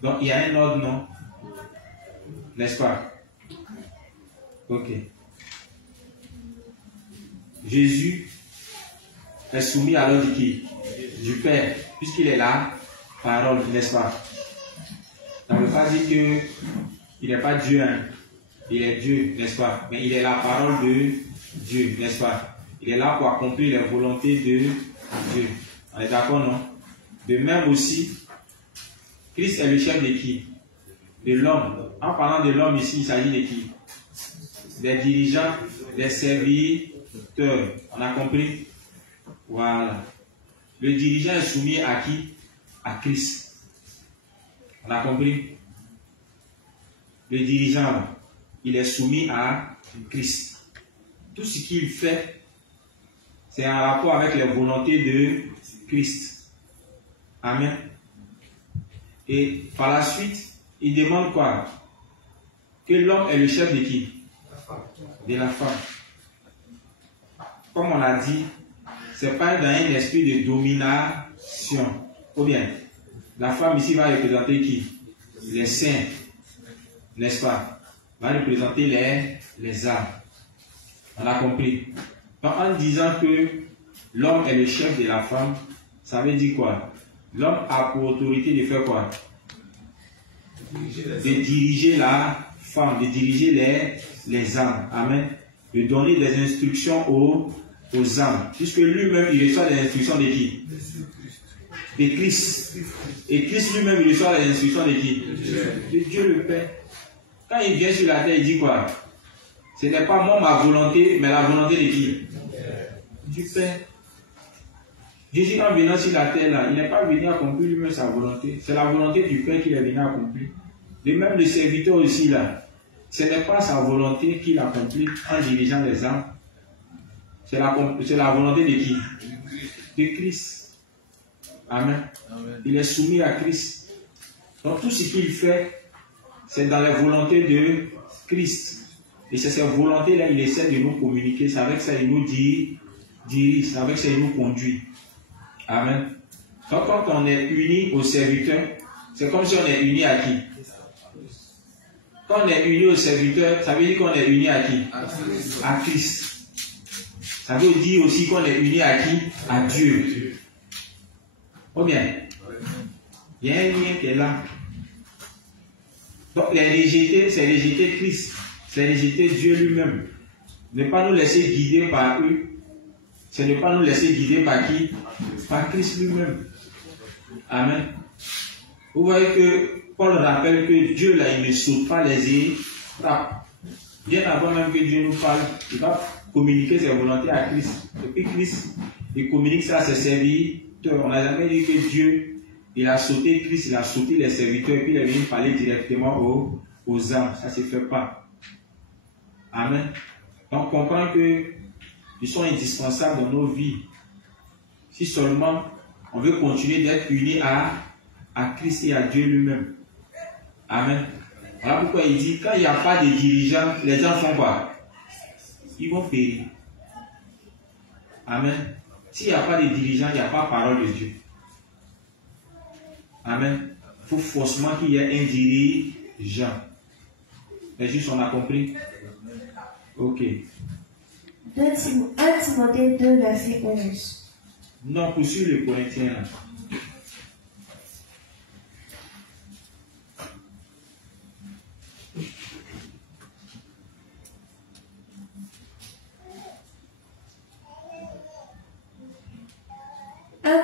Donc, il y a un ordre, non? N'est-ce pas? Ok. Jésus est soumis à l'ordre de qui? Du Père, puisqu'il est la parole, n'est-ce pas? Ça ne veut pas dire qu'il n'est pas Dieu, hein? Il est Dieu, n'est-ce pas? Mais il est la parole de Dieu, n'est-ce pas? Il est là pour accomplir les volontés de Dieu. On est d'accord, non? De même aussi, Christ est le chef de qui? De l'homme. En parlant de l'homme ici, il s'agit de qui? Des dirigeants, des serviteurs. On a compris? Voilà. Le dirigeant est soumis à qui? À Christ. On a compris? Le dirigeant, il est soumis à Christ. Tout ce qu'il fait, c'est en rapport avec les volontés de Christ. Amen. Et par la suite, il demande quoi? Que l'homme est le chef de qui? De la femme. Comme on l'a dit, c'est pas dans un esprit de domination. Ou bien, la femme ici va représenter qui? Les saints. N'est-ce pas? Va représenter les âmes. On a compris. Donc, en disant que l'homme est le chef de la femme, ça veut dire quoi? L'homme a pour autorité de faire quoi? De diriger la femme, de diriger les âmes. Amen. De donner des instructions aux âmes. Puisque lui-même, il reçoit des instructions de qui? De Christ. Et Christ lui-même, il reçoit les instructions de qui? De Dieu le Père. Quand il vient sur la terre, il dit quoi? Ce n'est pas moi ma volonté, mais la volonté de qui? Du Père. Jésus, en venant sur la terre, là, il n'est pas venu accomplir lui-même sa volonté. C'est la volonté du Père qu'il est venu accomplir. De même, le serviteur aussi, là, ce n'est pas sa volonté qu'il accomplit en dirigeant les âmes. C'est la volonté de qui? De Christ. Amen. Il est soumis à Christ. Donc, tout ce qu'il fait, c'est dans la volonté de Christ. Et c'est cette volonté-là, il essaie de nous communiquer. C'est avec ça qu'il nous dirige. C'est avec ça qu'il nous conduit. Amen. Donc, quand on est uni au serviteur, c'est comme si on est uni à qui? Quand on est uni au serviteur, ça veut dire qu'on est uni à qui? À Christ. Ça veut dire aussi qu'on est uni à qui? À Dieu. Ou bien, il y a un lien qui est là. Donc, les rejeter, c'est rejeter Christ. C'est rejeter Dieu lui-même. Ne pas nous laisser guider par eux. C'est ne pas nous laisser guider par qui? Par Christ lui-même. Amen. Vous voyez que Paul rappelle que Dieu, là, il ne saute pas les étapes. Bien avant même que Dieu nous parle, il va communiquer ses volontés à Christ. Et puis Christ, il communique ça à ses serviteurs. On n'a jamais dit que Dieu, il a sauté Christ, il a sauté les serviteurs, et puis il est venu parler directement aux âmes. Ça ne se fait pas. Amen. Donc, on comprend que ils sont indispensables dans nos vies. Si seulement on veut continuer d'être unis à Christ et à Dieu lui-même. Amen. Voilà pourquoi il dit, quand il n'y a pas de dirigeants, les gens font quoi? Ils vont périr. Amen. S'il n'y a pas de dirigeants, il n'y a pas parole de Dieu. Amen. Il faut forcément qu'il y ait un dirigeant. Mais juste, on a compris? Ok. 1 Timothée 2, verset 11. Non, poursuivre les Corinthiens.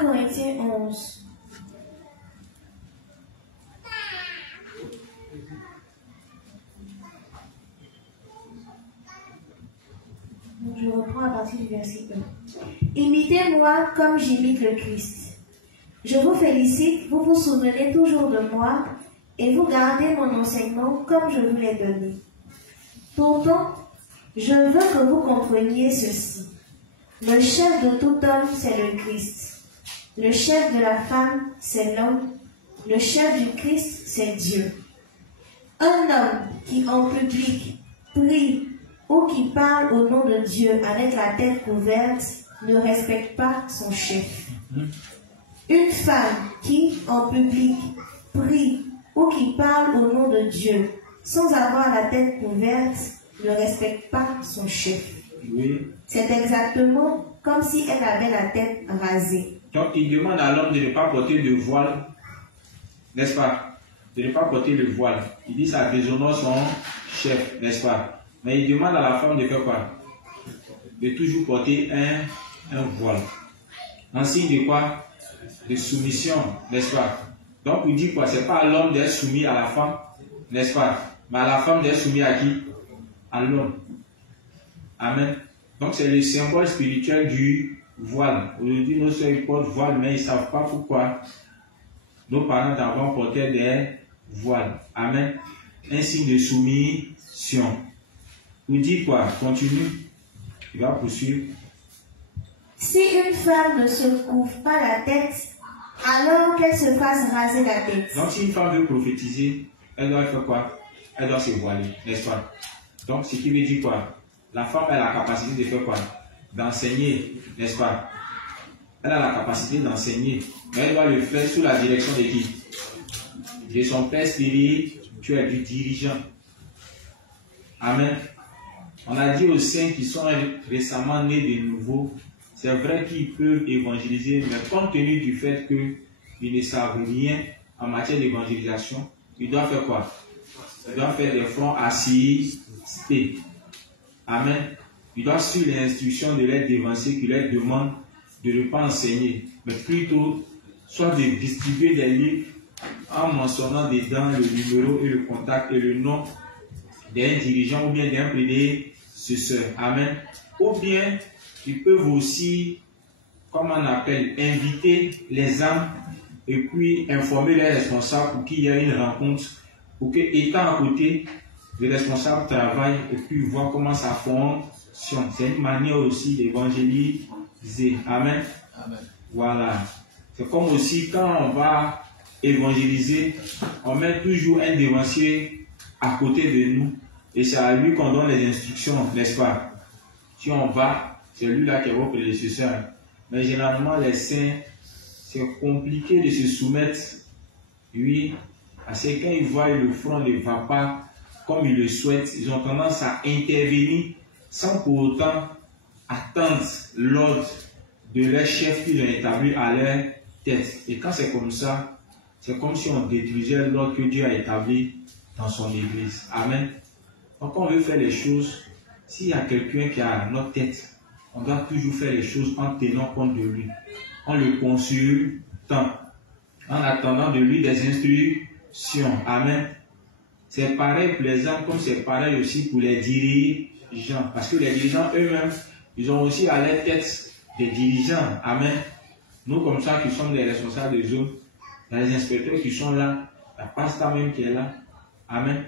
Corinthiens 11. Je reprends à partir du verset 1. Imitez-moi comme j'imite le Christ. Je vous félicite, vous vous souvenez toujours de moi et vous gardez mon enseignement comme je vous l'ai donné. Pourtant, je veux que vous compreniez ceci. Le chef de tout homme, c'est le Christ. Le chef de la femme, c'est l'homme. Le chef du Christ, c'est Dieu. Un homme qui en public prie ou qui parle au nom de Dieu avec la tête couverte ne respecte pas son chef. Une femme qui, en public, prie ou qui parle au nom de Dieu sans avoir la tête couverte ne respecte pas son chef. Oui. C'est exactement comme si elle avait la tête rasée. Donc il demande à l'homme de ne pas porter le voile, n'est-ce pas? De ne pas porter le voile. Il dit ça déshonore son chef, n'est-ce pas? Mais il demande à la femme de faire quoi? De toujours porter un voile. En signe de quoi? De soumission, n'est-ce pas? Donc il dit quoi? C'est pas à l'homme d'être soumis à la femme, n'est-ce pas? Mais à la femme d'être soumis à qui? À l'homme. Amen. Donc c'est le symbole spirituel du voile. Aujourd'hui, nos soeurs ils portent voile, mais ils ne savent pas pourquoi nos parents d'avant portaient des voiles. Amen. Un signe de soumission. Vous dites quoi? Continue. Il va poursuivre. Si une femme ne se couvre pas la tête, alors qu'elle se fasse raser la tête. Donc si une femme veut prophétiser, elle doit faire quoi? Elle doit se voiler, n'est-ce pas? Donc ce qui veut dire quoi? La femme a la capacité de faire quoi? D'enseigner, n'est-ce pas? Elle a la capacité d'enseigner, mais elle doit le faire sous la direction de qui? De son père spirituel, du dirigeant. Amen. On a dit aux saints qui sont récemment nés de nouveau, c'est vrai qu'ils peuvent évangéliser, mais compte tenu du fait qu'ils ne savent rien en matière d'évangélisation, ils doivent faire quoi? Ils doivent faire des fronts assistés. Amen. Ils doivent suivre les instructions de l'aide d'évangile qui leur demande de ne pas enseigner, mais plutôt soit de distribuer des livres en mentionnant dedans le numéro et le contact et le nom d'un dirigeant ou bien d'un prédécesseur. Amen. Ou bien, ils peuvent aussi, comme on appelle, inviter les âmes et puis informer les responsables pour qu'il y ait une rencontre, pour que, étant à côté, les responsables travaillent et puis voir comment ça fonctionne. C'est une manière aussi d'évangéliser. Amen. Amen. Voilà. C'est comme aussi quand on va évangéliser, on met toujours un dévancier à côté de nous et c'est à lui qu'on donne les instructions, n'est-ce pas? Si on va, c'est lui là qui est votre prédécesseur. Mais généralement, les saints, c'est compliqué de se soumettre, oui, parce que quand ils voient le front ne va pas comme ils le souhaitent, ils ont tendance à intervenir sans pour autant attendre l'ordre de leur chef qu'ils ont établi à leur tête. Et quand c'est comme ça, c'est comme si on détruisait l'ordre que Dieu a établi dans son église. Amen. Donc on veut faire les choses, s'il y a quelqu'un qui est à notre tête, on doit toujours faire les choses en tenant compte de lui, en le consultant, en attendant de lui des instructions. Amen. C'est pareil pour les hommes comme c'est pareil aussi pour les dirigeants. Parce que les dirigeants eux-mêmes, ils ont aussi à leur tête des dirigeants. Amen. Nous comme ça qui sommes les responsables des zones, il y a les inspecteurs qui sont là, la pasteur même qui est là. Amen.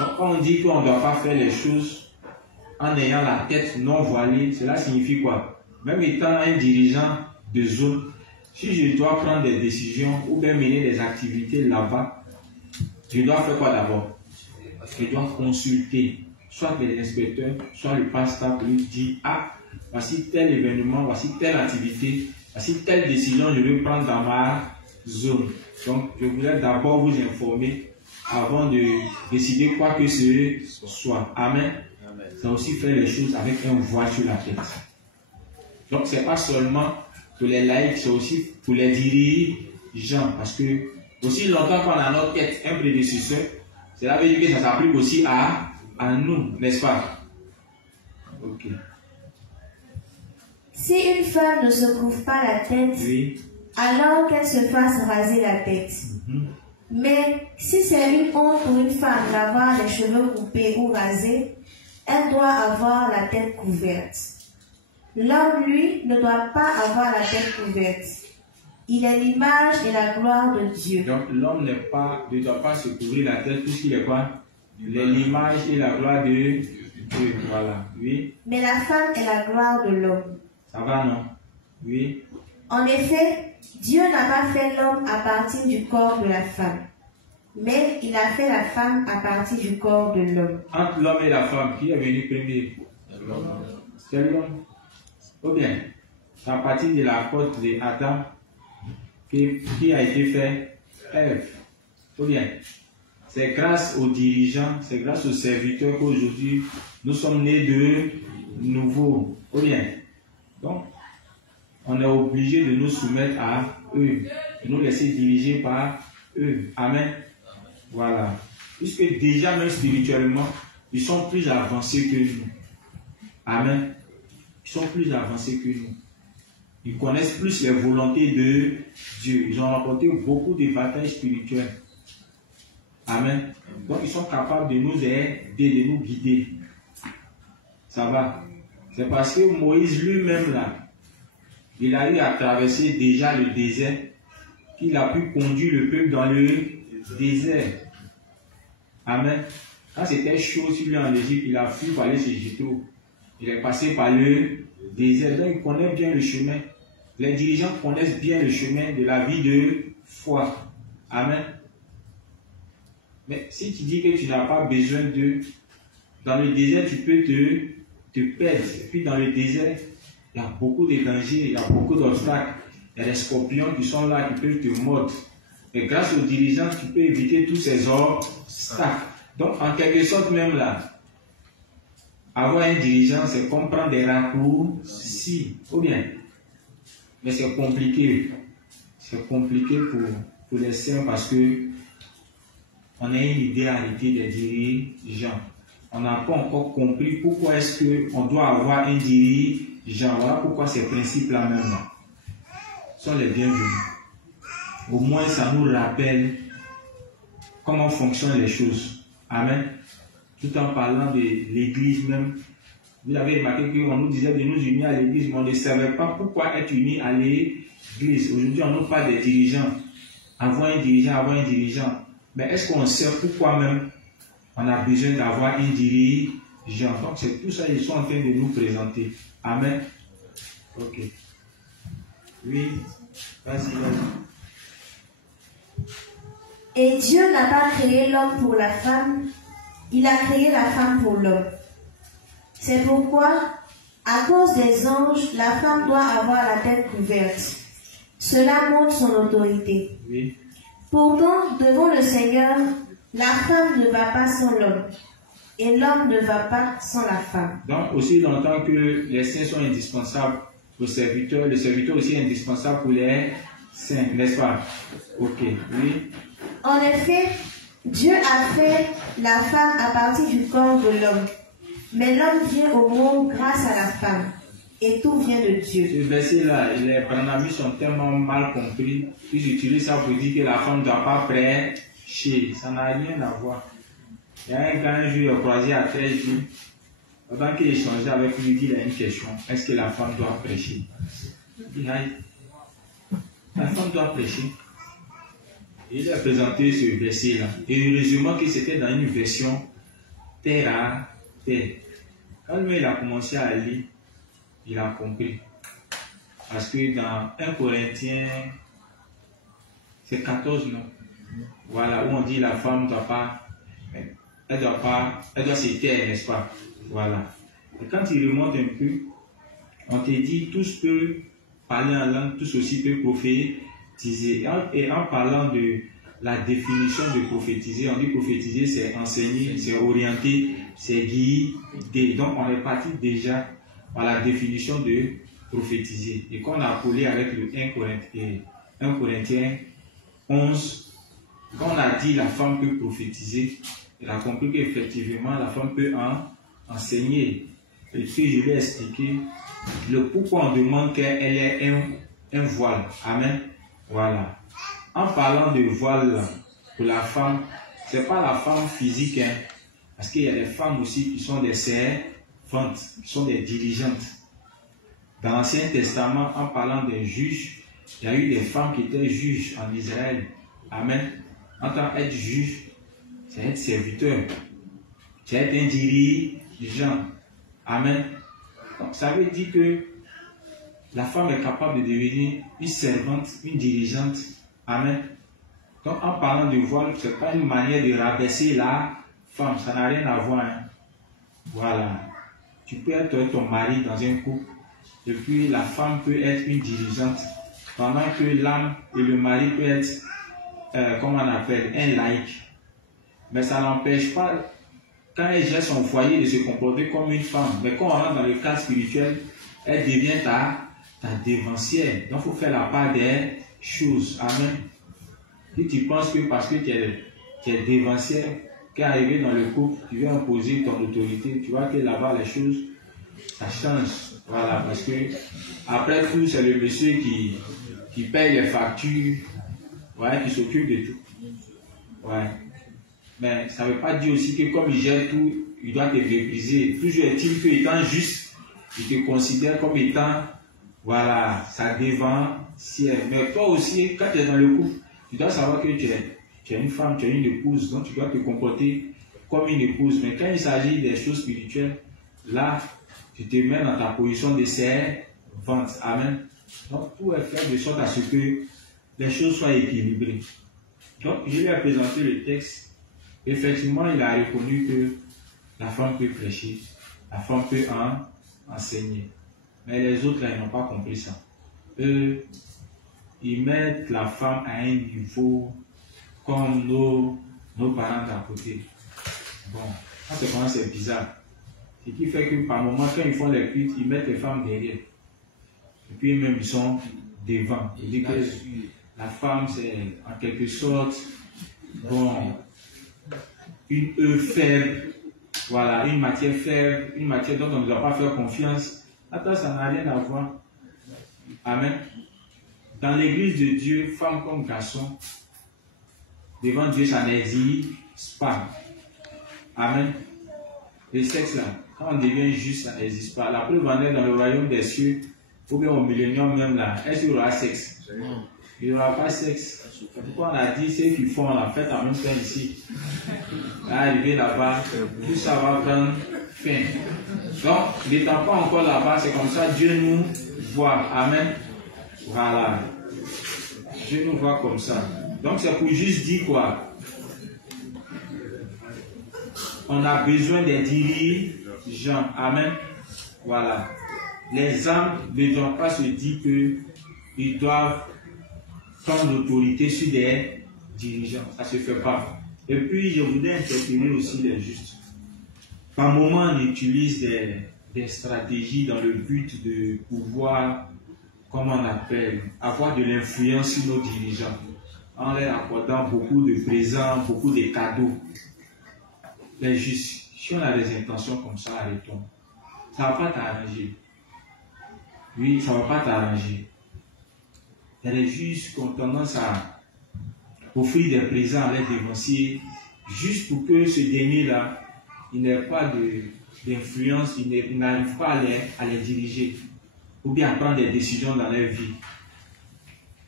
Donc quand on dit qu'on ne doit pas faire les choses en ayant la tête non voilée, cela signifie quoi? Même étant un dirigeant de zone, si je dois prendre des décisions ou bien mener des activités là-bas, je dois faire quoi d'abord? Je dois consulter soit les inspecteurs, soit le pasteur pour lui dire, ah, voici tel événement, voici telle activité, voici telle décision je vais prendre dans ma zone. Donc, je voulais d'abord vous informer avant de décider quoi que ce soit. Amen. C'est aussi faire les choses avec un voile sur la tête. Donc, ce n'est pas seulement pour les laïcs, c'est aussi pour les dirigeants. Parce que, aussi longtemps qu'on a à notre tête un prédécesseur, cela veut dire que ça s'applique aussi à nous, n'est-ce pas? Ok. Si une femme ne se couvre pas la tête, oui, alors qu'elle se fasse raser la tête. Mais si c'est une honte pour une femme d'avoir les cheveux coupés ou rasés, elle doit avoir la tête couverte. L'homme, lui, ne doit pas avoir la tête couverte. Il est l'image et la gloire de Dieu. Donc l'homme ne doit pas se couvrir la tête puisqu'il est quoi? Il est l'image et la gloire de Dieu. Voilà, oui. Mais la femme est la gloire de l'homme. Ça va, non? Oui. En effet, Dieu n'a pas fait l'homme à partir du corps de la femme. Mais il a fait la femme à partir du corps de l'homme. Entre l'homme et la femme, qui est venu premier? C'est l'homme. Ou bien, c'est à partir de la côte d'Adam qui a été fait Ève. Ou bien, c'est grâce aux dirigeants, c'est grâce aux serviteurs qu'aujourd'hui nous sommes nés de nouveau. Ou bien, donc, on est obligé de nous soumettre à eux, de nous laisser diriger par eux. Amen. Voilà. Puisque déjà, même spirituellement, ils sont plus avancés que nous. Amen. Ils sont plus avancés que nous. Ils connaissent plus les volontés de Dieu. Ils ont remporté beaucoup de batailles spirituelles. Amen. Donc, ils sont capables de nous aider, de nous guider. Ça va. C'est parce que Moïse lui-même, là, il a eu à traverser déjà le désert, qu'il a pu conduire le peuple dans le désert. Amen. Quand c'était chaud sur lui en Égypte, il a fui pour aller chez Jethro. Il est passé par le désert. Donc, il connaît bien le chemin. Les dirigeants connaissent bien le chemin de la vie de foi. Amen. Mais si tu dis que tu n'as pas besoin d'eux, dans le désert, tu peux te perdre. Et puis dans le désert, il y a beaucoup de dangers, il y a beaucoup d'obstacles. Il y a des scorpions qui sont là, qui peuvent te mordre. Et grâce aux dirigeants, tu peux éviter tous ces obstacles. Donc, en quelque sorte, même là, avoir un dirigeant, c'est comme prendre des raccourcis. Ou bien, mais c'est compliqué. C'est compliqué pour les saints parce que on a une idée arrêtée des dirigeants. On n'a pas encore compris pourquoi est-ce qu'on doit avoir un dirigeant. Voilà pourquoi ces principes-là même sont les bienvenus. Au moins, ça nous rappelle comment fonctionnent les choses. Amen. Tout en parlant de l'église même. Vous avez remarqué qu'on nous disait de nous unir à l'église, mais on ne savait pas pourquoi être unis à l'église. Aujourd'hui, on nous parle des dirigeants. Avoir un dirigeant, avoir un dirigeant. Mais est-ce qu'on sait pourquoi même on a besoin d'avoir un dirigeant? Donc, c'est tout ça qu'ils sont en train de nous présenter. Amen. Ok. Oui. Vas-y. Et Dieu n'a pas créé l'homme pour la femme, il a créé la femme pour l'homme. C'est pourquoi, à cause des anges, la femme doit avoir la tête couverte. Cela montre son autorité. Oui. Pourtant, devant le Seigneur, la femme ne va pas sans l'homme, et l'homme ne va pas sans la femme. Donc, aussi longtemps que les saints sont indispensables aux serviteurs, le serviteur aussi est indispensable pour les saints, n'est-ce pas? Ok, oui. En effet, Dieu a fait la femme à partir du corps de l'homme, mais l'homme vient au monde grâce à la femme, et tout vient de Dieu. Ce verset-là, les Branamis sont tellement mal compris qu'ils utilisent ça pour dire que la femme ne doit pas prêcher. Ça n'a rien à voir. Il y a un gars, un jour, il a croisé à terre, il dit, pendant qu'il échangeait avec lui, il a une question. Est-ce que la femme doit prêcher? Il dit, aïe, la femme doit prêcher. Et il a présenté ce verset-là. Et heureusement que c'était dans une version terre à terre. Quand lui, il a commencé à lire, il a compris. Parce que dans 1 Corinthiens, c'est 14, non? Voilà, où on dit la femme ne doit pas, elle doit se taire, n'est-ce pas? Voilà. Et quand il remonte un peu, on te dit, tous peuvent parler en langue, tous aussi peuvent prophétiser. Et en parlant de la définition de prophétiser, on dit prophétiser, c'est enseigner, c'est orienter, c'est guider. Donc on est parti déjà par la définition de prophétiser. Et qu'on a collé avec le 1 Corinthiens 11, quand on a dit la femme peut prophétiser, il a compris qu'effectivement la femme peut enseigner. Et puis je lui ai expliqué le pourquoi on demande qu'elle ait un voile. Amen. Voilà. En parlant de voile pour la femme, ce n'est pas la femme physique, hein, parce qu'il y a des femmes aussi qui sont des servantes, qui sont des dirigeantes. Dans l'Ancien Testament, en parlant des juges, il y a eu des femmes qui étaient juges en Israël. Amen. En tant qu'être juge, c'est être serviteur, c'est être un dirigeant. Amen. Donc, ça veut dire que la femme est capable de devenir une servante, une dirigeante. Amen. Donc, en parlant de voile, ce n'est pas une manière de rabaisser la femme. Ça n'a rien à voir. Hein. Voilà. Tu peux être ton mari dans un couple. Et puis, la femme peut être une dirigeante. Pendant que l'âme et le mari peuvent être, comment on appelle, un laïc. Mais ça n'empêche pas, quand elle gère son foyer, de se comporter comme une femme. Mais quand on rentre dans le cadre spirituel, elle devient ta dévancière. Donc, il faut faire la part des choses. Amen. Si tu penses que parce que tu es dévancière, qu'arrivé dans le couple, tu veux imposer ton autorité, tu vois que là-bas, les choses, ça change. Voilà, parce que après tout, c'est le monsieur qui paye les factures, ouais, qui s'occupe de tout. Ouais. Mais ça ne veut pas dire aussi que comme il gère tout, il doit te mépriser. Toujours est-il qu'étant juste, il te considère comme étant, voilà, sa dévancière. Mais toi aussi, quand tu es dans le couple, tu dois savoir que tu es une femme, tu es une épouse, donc tu dois te comporter comme une épouse. Mais quand il s'agit des choses spirituelles, là, tu te mets dans ta position de servante. Amen. Donc, tout est fait de sorte à ce que les choses soient équilibrées. Donc, je lui ai présenté le texte. Effectivement, il a reconnu que la femme peut prêcher, la femme peut enseigner. Mais les autres, là, ils n'ont pas compris ça. Eux, ils mettent la femme à un niveau comme nos parents d'à côté. Bon, ça c'est vraiment c'est bizarre. Ce qui fait que par moment, quand ils font les cultes, ils mettent les femmes derrière. Et puis même ils sont devant. Ils disent que la femme c'est en quelque sorte, bon, une faible, voilà, une matière faible, une matière dont on ne doit pas faire confiance. Attends, ça n'a rien à voir. Amen. Dans l'église de Dieu, femme comme garçon, devant Dieu, ça n'existe pas. Amen. Le sexe là, quand on devient juste, ça n'existe pas. La preuve en est dans le royaume des cieux, ou bien au millénium même là, est-ce qu'il y aura sexe? Il n'y aura pas sexe. Pourquoi on a dit ceux qui font la fête en même temps ici? Arrivé là-bas, tout ça va prendre fin. Donc, n'étant pas encore là-bas, c'est comme ça, Dieu nous voit. Amen. Voilà. Dieu nous voit comme ça. Donc, c'est pour juste dire quoi? On a besoin des dirigeants. Amen. Voilà. Les âmes ne doivent pas se dire qu'ils doivent prendre l'autorité sur des dirigeants. Ça ne se fait pas. Et puis, je voudrais interpeller aussi les justes. Par moment, on utilise des stratégies dans le but de pouvoir, comment on appelle, avoir de l'influence sur nos dirigeants, en leur accordant beaucoup de présents, beaucoup de cadeaux. Les justes, si on a des intentions comme ça, arrêtons. Ça ne va pas t'arranger. Oui, ça ne va pas t'arranger. Il y a des justes qui ont tendance à offrir des présents à leurs dévanciers, juste pour que ce dernier-là, il n'ait pas d'influence, il n'arrive pas à les diriger, ou bien à prendre des décisions dans leur vie.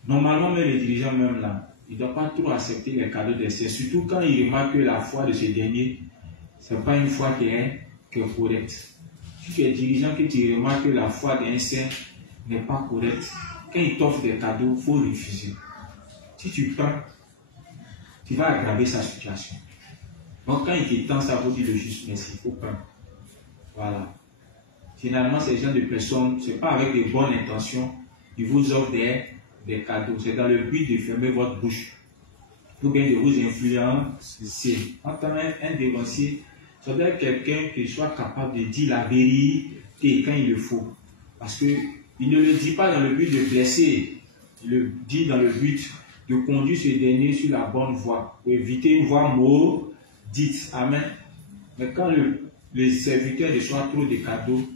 Normalement, même les dirigeants, même là, ils ne doivent pas trop accepter les cadeaux des saints, surtout quand ils remarquent que la foi de ce dernier, ce n'est pas une foi qui est correcte. Si tu es dirigeant, que tu remarques que la foi d'un saint n'est pas correcte, quand il t'offre des cadeaux, il faut refuser. Si tu prends, tu vas aggraver sa situation. Donc quand il te tend, ça vaut dire le juste merci, il faut prendre. Voilà. Finalement, ces gens de personnes, ce n'est pas avec de bonnes intentions, ils vous offrent des cadeaux. C'est dans le but de fermer votre bouche. Ou bien de vous influencer. En tant qu'un dévancier, ça doit être quelqu'un qui soit capable de dire la vérité quand il le faut. Parce qu'il ne le dit pas dans le but de blesser, il le dit dans le but de conduire ce dernier sur la bonne voie, pour éviter une voie maudite. Amen. Mais quand le serviteur reçoit trop de cadeaux,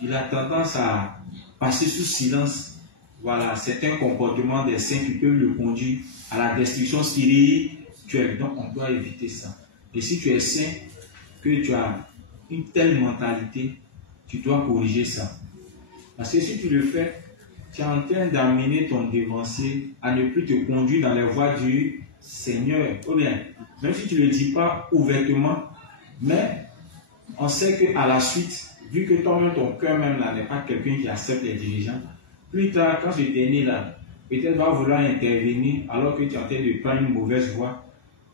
il a tendance à passer sous silence, voilà, certains comportements des saints qui peuvent le conduire à la destruction spirituelle. Donc on doit éviter ça. Et si tu es saint, que tu as une telle mentalité, tu dois corriger ça. Parce que si tu le fais, tu es en train d'amener ton dévancier à ne plus te conduire dans les voies du Seigneur. Ou bien, même si tu ne le dis pas ouvertement, mais on sait qu'à la suite, vu que toi-même, ton cœur même là n'est pas quelqu'un qui accepte les dirigeants, plus tard, quand ce dernier là peut-être va vouloir intervenir alors que tu es en train de prendre une mauvaise voie.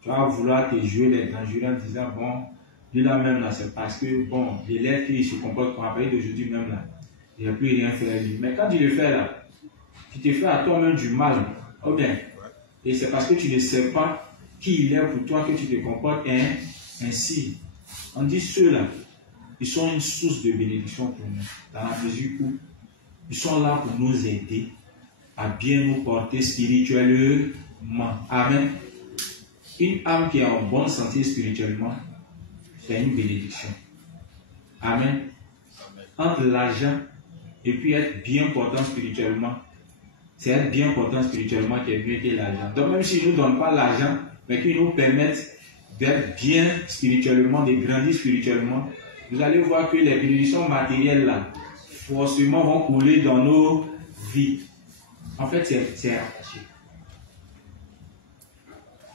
Tu vas vouloir te jouer les dangereux en disant, bon, lui là même là, c'est parce que, bon, l'élève qui se comporte comme après d'aujourd'hui même là, il n'y a plus rien fait à lui. Mais quand tu le fais là, tu te fais à toi-même du mal. Oh bien. Et c'est parce que tu ne sais pas qui il est pour toi que tu te comportes ainsi. On dit ceux-là, ils sont une source de bénédiction pour nous, dans la mesure où ils sont là pour nous aider à bien nous porter spirituellement. Amen. Une âme qui est en bonne santé spirituellement, c'est une bénédiction. Amen. Entre l'argent et puis être bien portant spirituellement, c'est être bien portant spirituellement qui est mieux que l'argent. Donc même s'ils ne nous donnent pas l'argent, mais qu'ils nous permettent d'être bien spirituellement, de grandir spirituellement, vous allez voir que les bénédictions matérielles là, forcément vont couler dans nos vies. En fait, c'est attaché.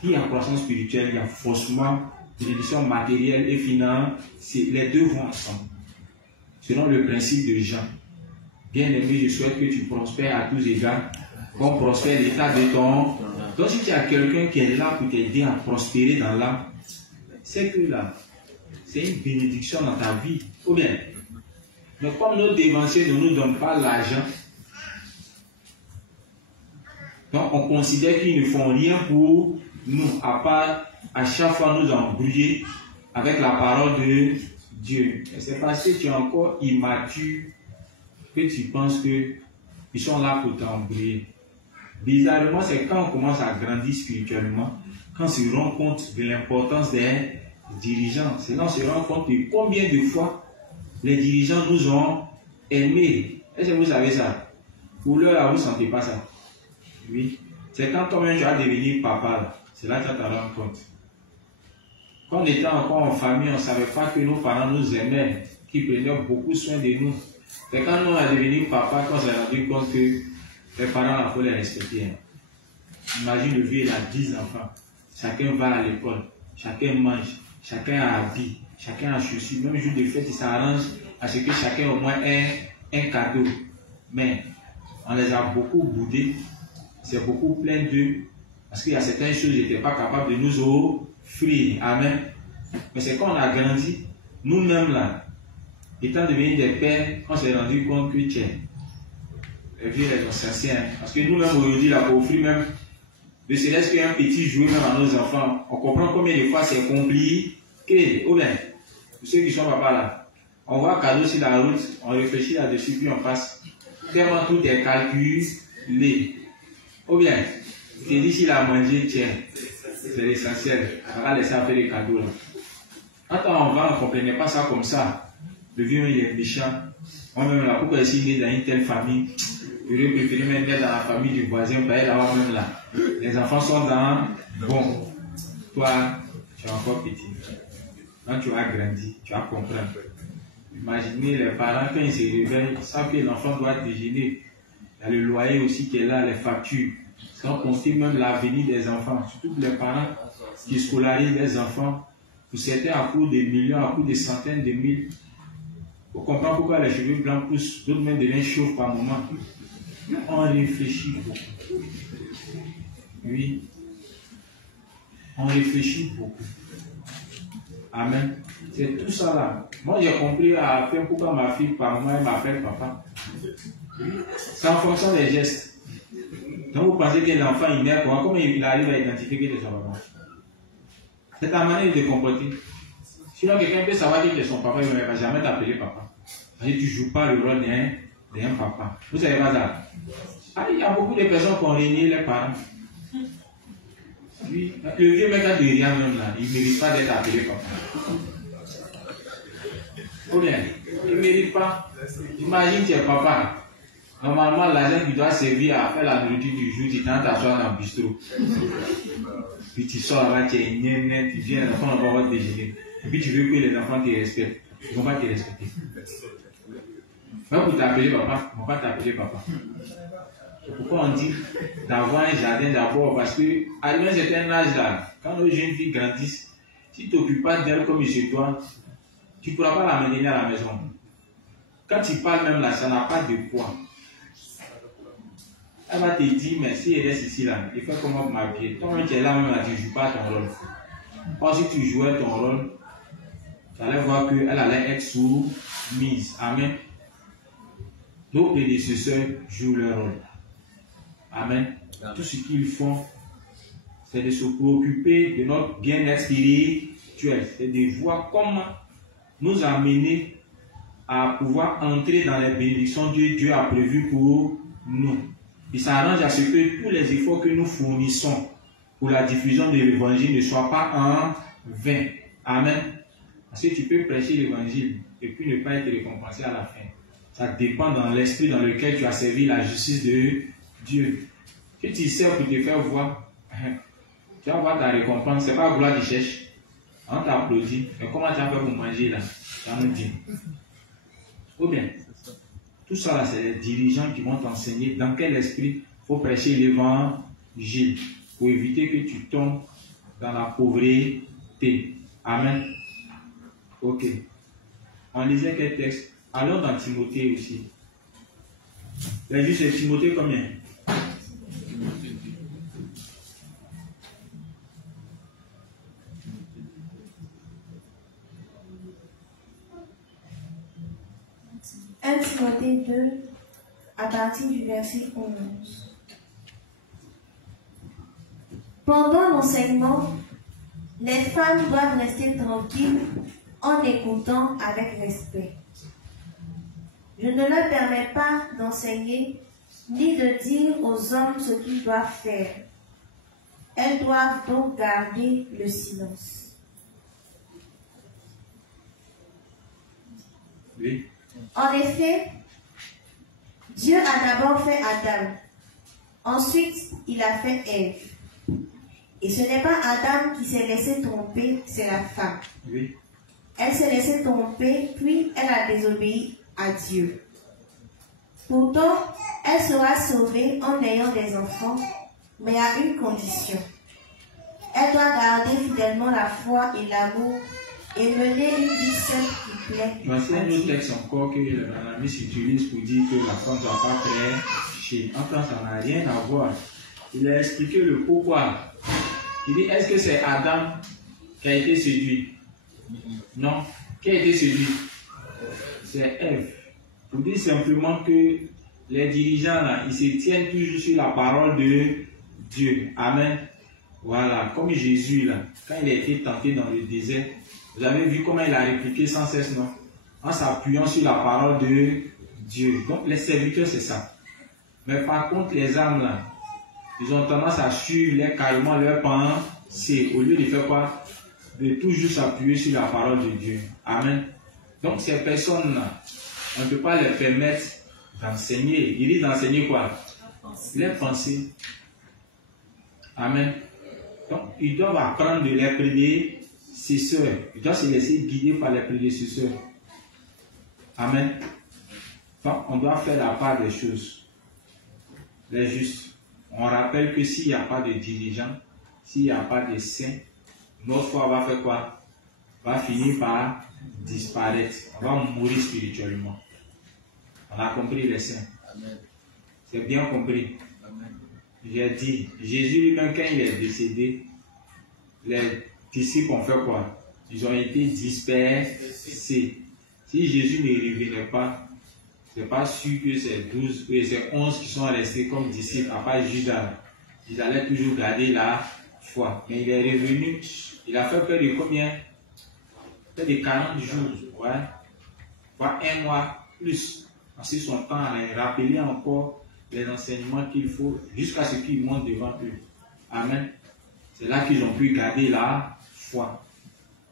Il y a croissance spirituelle, il y a forcément bénédiction matérielle et financière. Les deux vont ensemble. Selon le principe de Jean. Bien aimé, je souhaite que tu prospères à tous égards, qu'on prospère l'état de ton. Donc si tu as quelqu'un qui est là pour t'aider à prospérer dans l'âme, c'est que là, c'est une bénédiction dans ta vie. Ou bien, mais comme nos dévanciers ne nous donnent pas l'argent, donc on considère qu'ils ne font rien pour nous, à part à chaque fois nous embrouiller avec la parole de Dieu. C'est parce que tu es encore immature que tu penses qu'ils sont là pour t'embrouiller. Bizarrement, c'est quand on commence à grandir spirituellement, quand on se rend compte de l'importance des dirigeants. C'est là qu'on se rend compte de combien de fois les dirigeants nous ont aimés. Est-ce que vous savez ça? Ou là, vous ne sentez pas ça? Oui. C'est quand toi-même tu vas devenir papa, c'est là que tu te rends compte. Quand on était encore en famille, on ne savait pas que nos parents nous aimaient, qu'ils prenaient beaucoup soin de nous. C'est quand nous sommes devenus papa qu'on s'est rendu compte que les parents, il faut les respecter. Imagine le vieux, il a 10 enfants. Chacun va à l'école, chacun mange, chacun a habillé, chacun a chaussures. Même jour de fête, il s'arrange à ce que chacun au moins ait un cadeau. Mais on les a beaucoup boudés. C'est beaucoup plein d'eux. Parce qu'il y a certaines choses qu'ils n'étaient pas capables de nous offrir. Amen. Mais c'est quand on a grandi, nous-mêmes là, étant devenus des pères, on s'est rendu compte que tiens, les vieux, les anciens. Parce que nous-mêmes aujourd'hui, là, pour offrir même, ne serait-ce qu'un petit jouet même à nos enfants, on comprend combien de fois c'est compliqué. Ou bien, pour ceux qui sont papa là, on voit un cadeau sur la route, on réfléchit là-dessus, puis on passe. Tellement tout est calculé. Ou bien, tu dis s'il a mangé, tiens, c'est l'essentiel. On va laisser faire les cadeaux là. Quand on va, on ne comprenait pas ça comme ça. Le vieux, il est méchant. Moi-même là, pourquoi est-ce qu'il est dans une telle famille? J'aurais préféré même être dans la famille du voisin, pas être là-bas même là. Les enfants sont dans. Bon, toi, tu es encore petit. Quand tu as grandi, tu vas comprendre. Imaginez les parents, quand ils se réveillent, ils savent que l'enfant doit déjeuner. Il y a le loyer aussi qui est là, les factures. Sans compter même l'avenir des enfants. Surtout les parents qui scolarisent les enfants. Pour certains, à coût de millions, à coût de centaines de mille. On comprend pourquoi les cheveux blancs poussent, d'autres même deviennent chauves par moment. On réfléchit beaucoup. Oui. On réfléchit beaucoup. Amen. C'est tout ça là. Moi j'ai compris à faire pourquoi ma fille par moment elle m'appelle papa. C'est en fonction des gestes. Donc vous pensez que l'enfant il naît comment il arrive à identifier que c'est son papa? C'est ta manière de comporter. Sinon quelqu'un peut savoir que c'est son papa, il ne va jamais t'appeler papa. Parce que tu ne joues pas le rôle d'un papa. Vous savez pas ça? Ah, il y a beaucoup de personnes qui ont régné les parents. Oui, le vieux mec a de rien même là, il ne mérite pas d'être appelé papa. Ou bien, il ne mérite pas. Imagine tu es papa. Normalement, l'argent qui doit servir à faire la nourriture du jour, tu t'assois dans le bistrot. Puis tu sors là, tu es net, tu viens, les enfants vont déjeuner. Et puis tu veux que les enfants te respectent. Ils ne vont pas te respecter. Même pour t'appeler papa, ils ne vont pas t'appeler papa. C'est pourquoi on dit d'avoir un jardin d'abord, parce que à un certain âge là, quand nos jeunes filles grandissent, si tu t'occupes pas d'elles comme il se doit, tu ne pourras pas la mener à la maison. Quand tu parles même là, ça n'a pas de poids. Elle va te dire, mais si elle reste ici, là, il fait comment pour m'habiller. Toi, tu es là, même, tu ne joues pas ton rôle. Or, si tu jouais ton rôle, tu allais voir qu'elle allait être soumise. Amen. Nos prédécesseurs jouent leur rôle. Amen. Tout ce qu'ils font, c'est de se préoccuper de notre bien-être spirituel. C'est de voir comment nous amener à pouvoir entrer dans les bénédictions que Dieu a prévues pour nous. Il s'arrange à ce que tous les efforts que nous fournissons pour la diffusion de l'évangile ne soient pas en vain. Amen. Parce que tu peux prêcher l'évangile et puis ne pas être récompensé à la fin. Ça dépend dans l'esprit dans lequel tu as servi la justice de Dieu. Si tu sers pour te faire voir, tu vas voir ta récompense. Ce n'est pas la gloire qui cherche. On t'applaudit. Mais comment tu as fait pour manger là? Ça nous dit. Ou bien, tout ça là, c'est les dirigeants qui vont t'enseigner dans quel esprit il faut prêcher l'évangile pour éviter que tu tombes dans la pauvreté. Amen. Ok. On lisait quel texte? Allons dans Timothée aussi. Les juifs, c'est Timothée combien? Timothée 2, à partir du verset 11. Pendant l'enseignement, les femmes doivent rester tranquilles en écoutant avec respect. Je ne leur permets pas d'enseigner ni de dire aux hommes ce qu'ils doivent faire. Elles doivent donc garder le silence. Oui. En effet, Dieu a d'abord fait Adam. Ensuite, il a fait Ève. Et ce n'est pas Adam qui s'est laissé tromper, c'est la femme. Oui. Elle s'est laissée tromper, puis elle a désobéi à Dieu. Pourtant, elle sera sauvée en ayant des enfants, mais à une condition. Elle doit garder fidèlement la foi et l'amour et mener une vie sainte qui plaît. Voici un autre texte encore que l'analyse utilise pour dire que la femme ne doit pas prêcher. Enfin, ça n'a rien à voir. Il a expliqué le pourquoi. Il dit, est-ce que c'est Adam qui a été séduit? Non. Qui a été séduit? C'est Ève. Pour dire simplement que les dirigeants, là, ils se tiennent toujours sur la parole de Dieu. Amen. Voilà. Comme Jésus, là, quand il a été tenté dans le désert, vous avez vu comment il a répliqué sans cesse, non? En s'appuyant sur la parole de Dieu. Donc, les serviteurs, c'est ça. Mais par contre, les âmes, là, ils ont tendance à suivre carrément leur pensée, au lieu de faire quoi? De toujours s'appuyer sur la parole de Dieu. Amen. Donc, ces personnes-là, on ne peut pas les permettre d'enseigner. Il dit d'enseigner quoi? Les pensées. Amen. Donc, ils doivent apprendre de leurs prédécesseurs. Ils doivent se laisser guider par les prédécesseurs. Amen. Donc, on doit faire la part des choses. Les justes. On rappelle que s'il n'y a pas de dirigeants, s'il n'y a pas de saints, notre foi va faire quoi? Va finir par disparaître. On va mourir spirituellement. On a compris les saints. C'est bien compris. J'ai dit, Jésus lui-même, quand il est décédé, les disciples ont fait quoi? Ils ont été dispersés. Si Jésus ne revenait pas, c'est pas sûr que c'est 12 ou c'est 11 qui sont restés comme disciples, à part Judas. Ils allaient toujours garder la foi. Mais il est revenu, il a fait près de combien? Près de 40 jours, ouais. Voire un mois plus. Passer son temps à les rappeler encore les enseignements qu'il faut jusqu'à ce qu'ils montent devant eux. Amen. C'est là qu'ils ont pu garder la foi.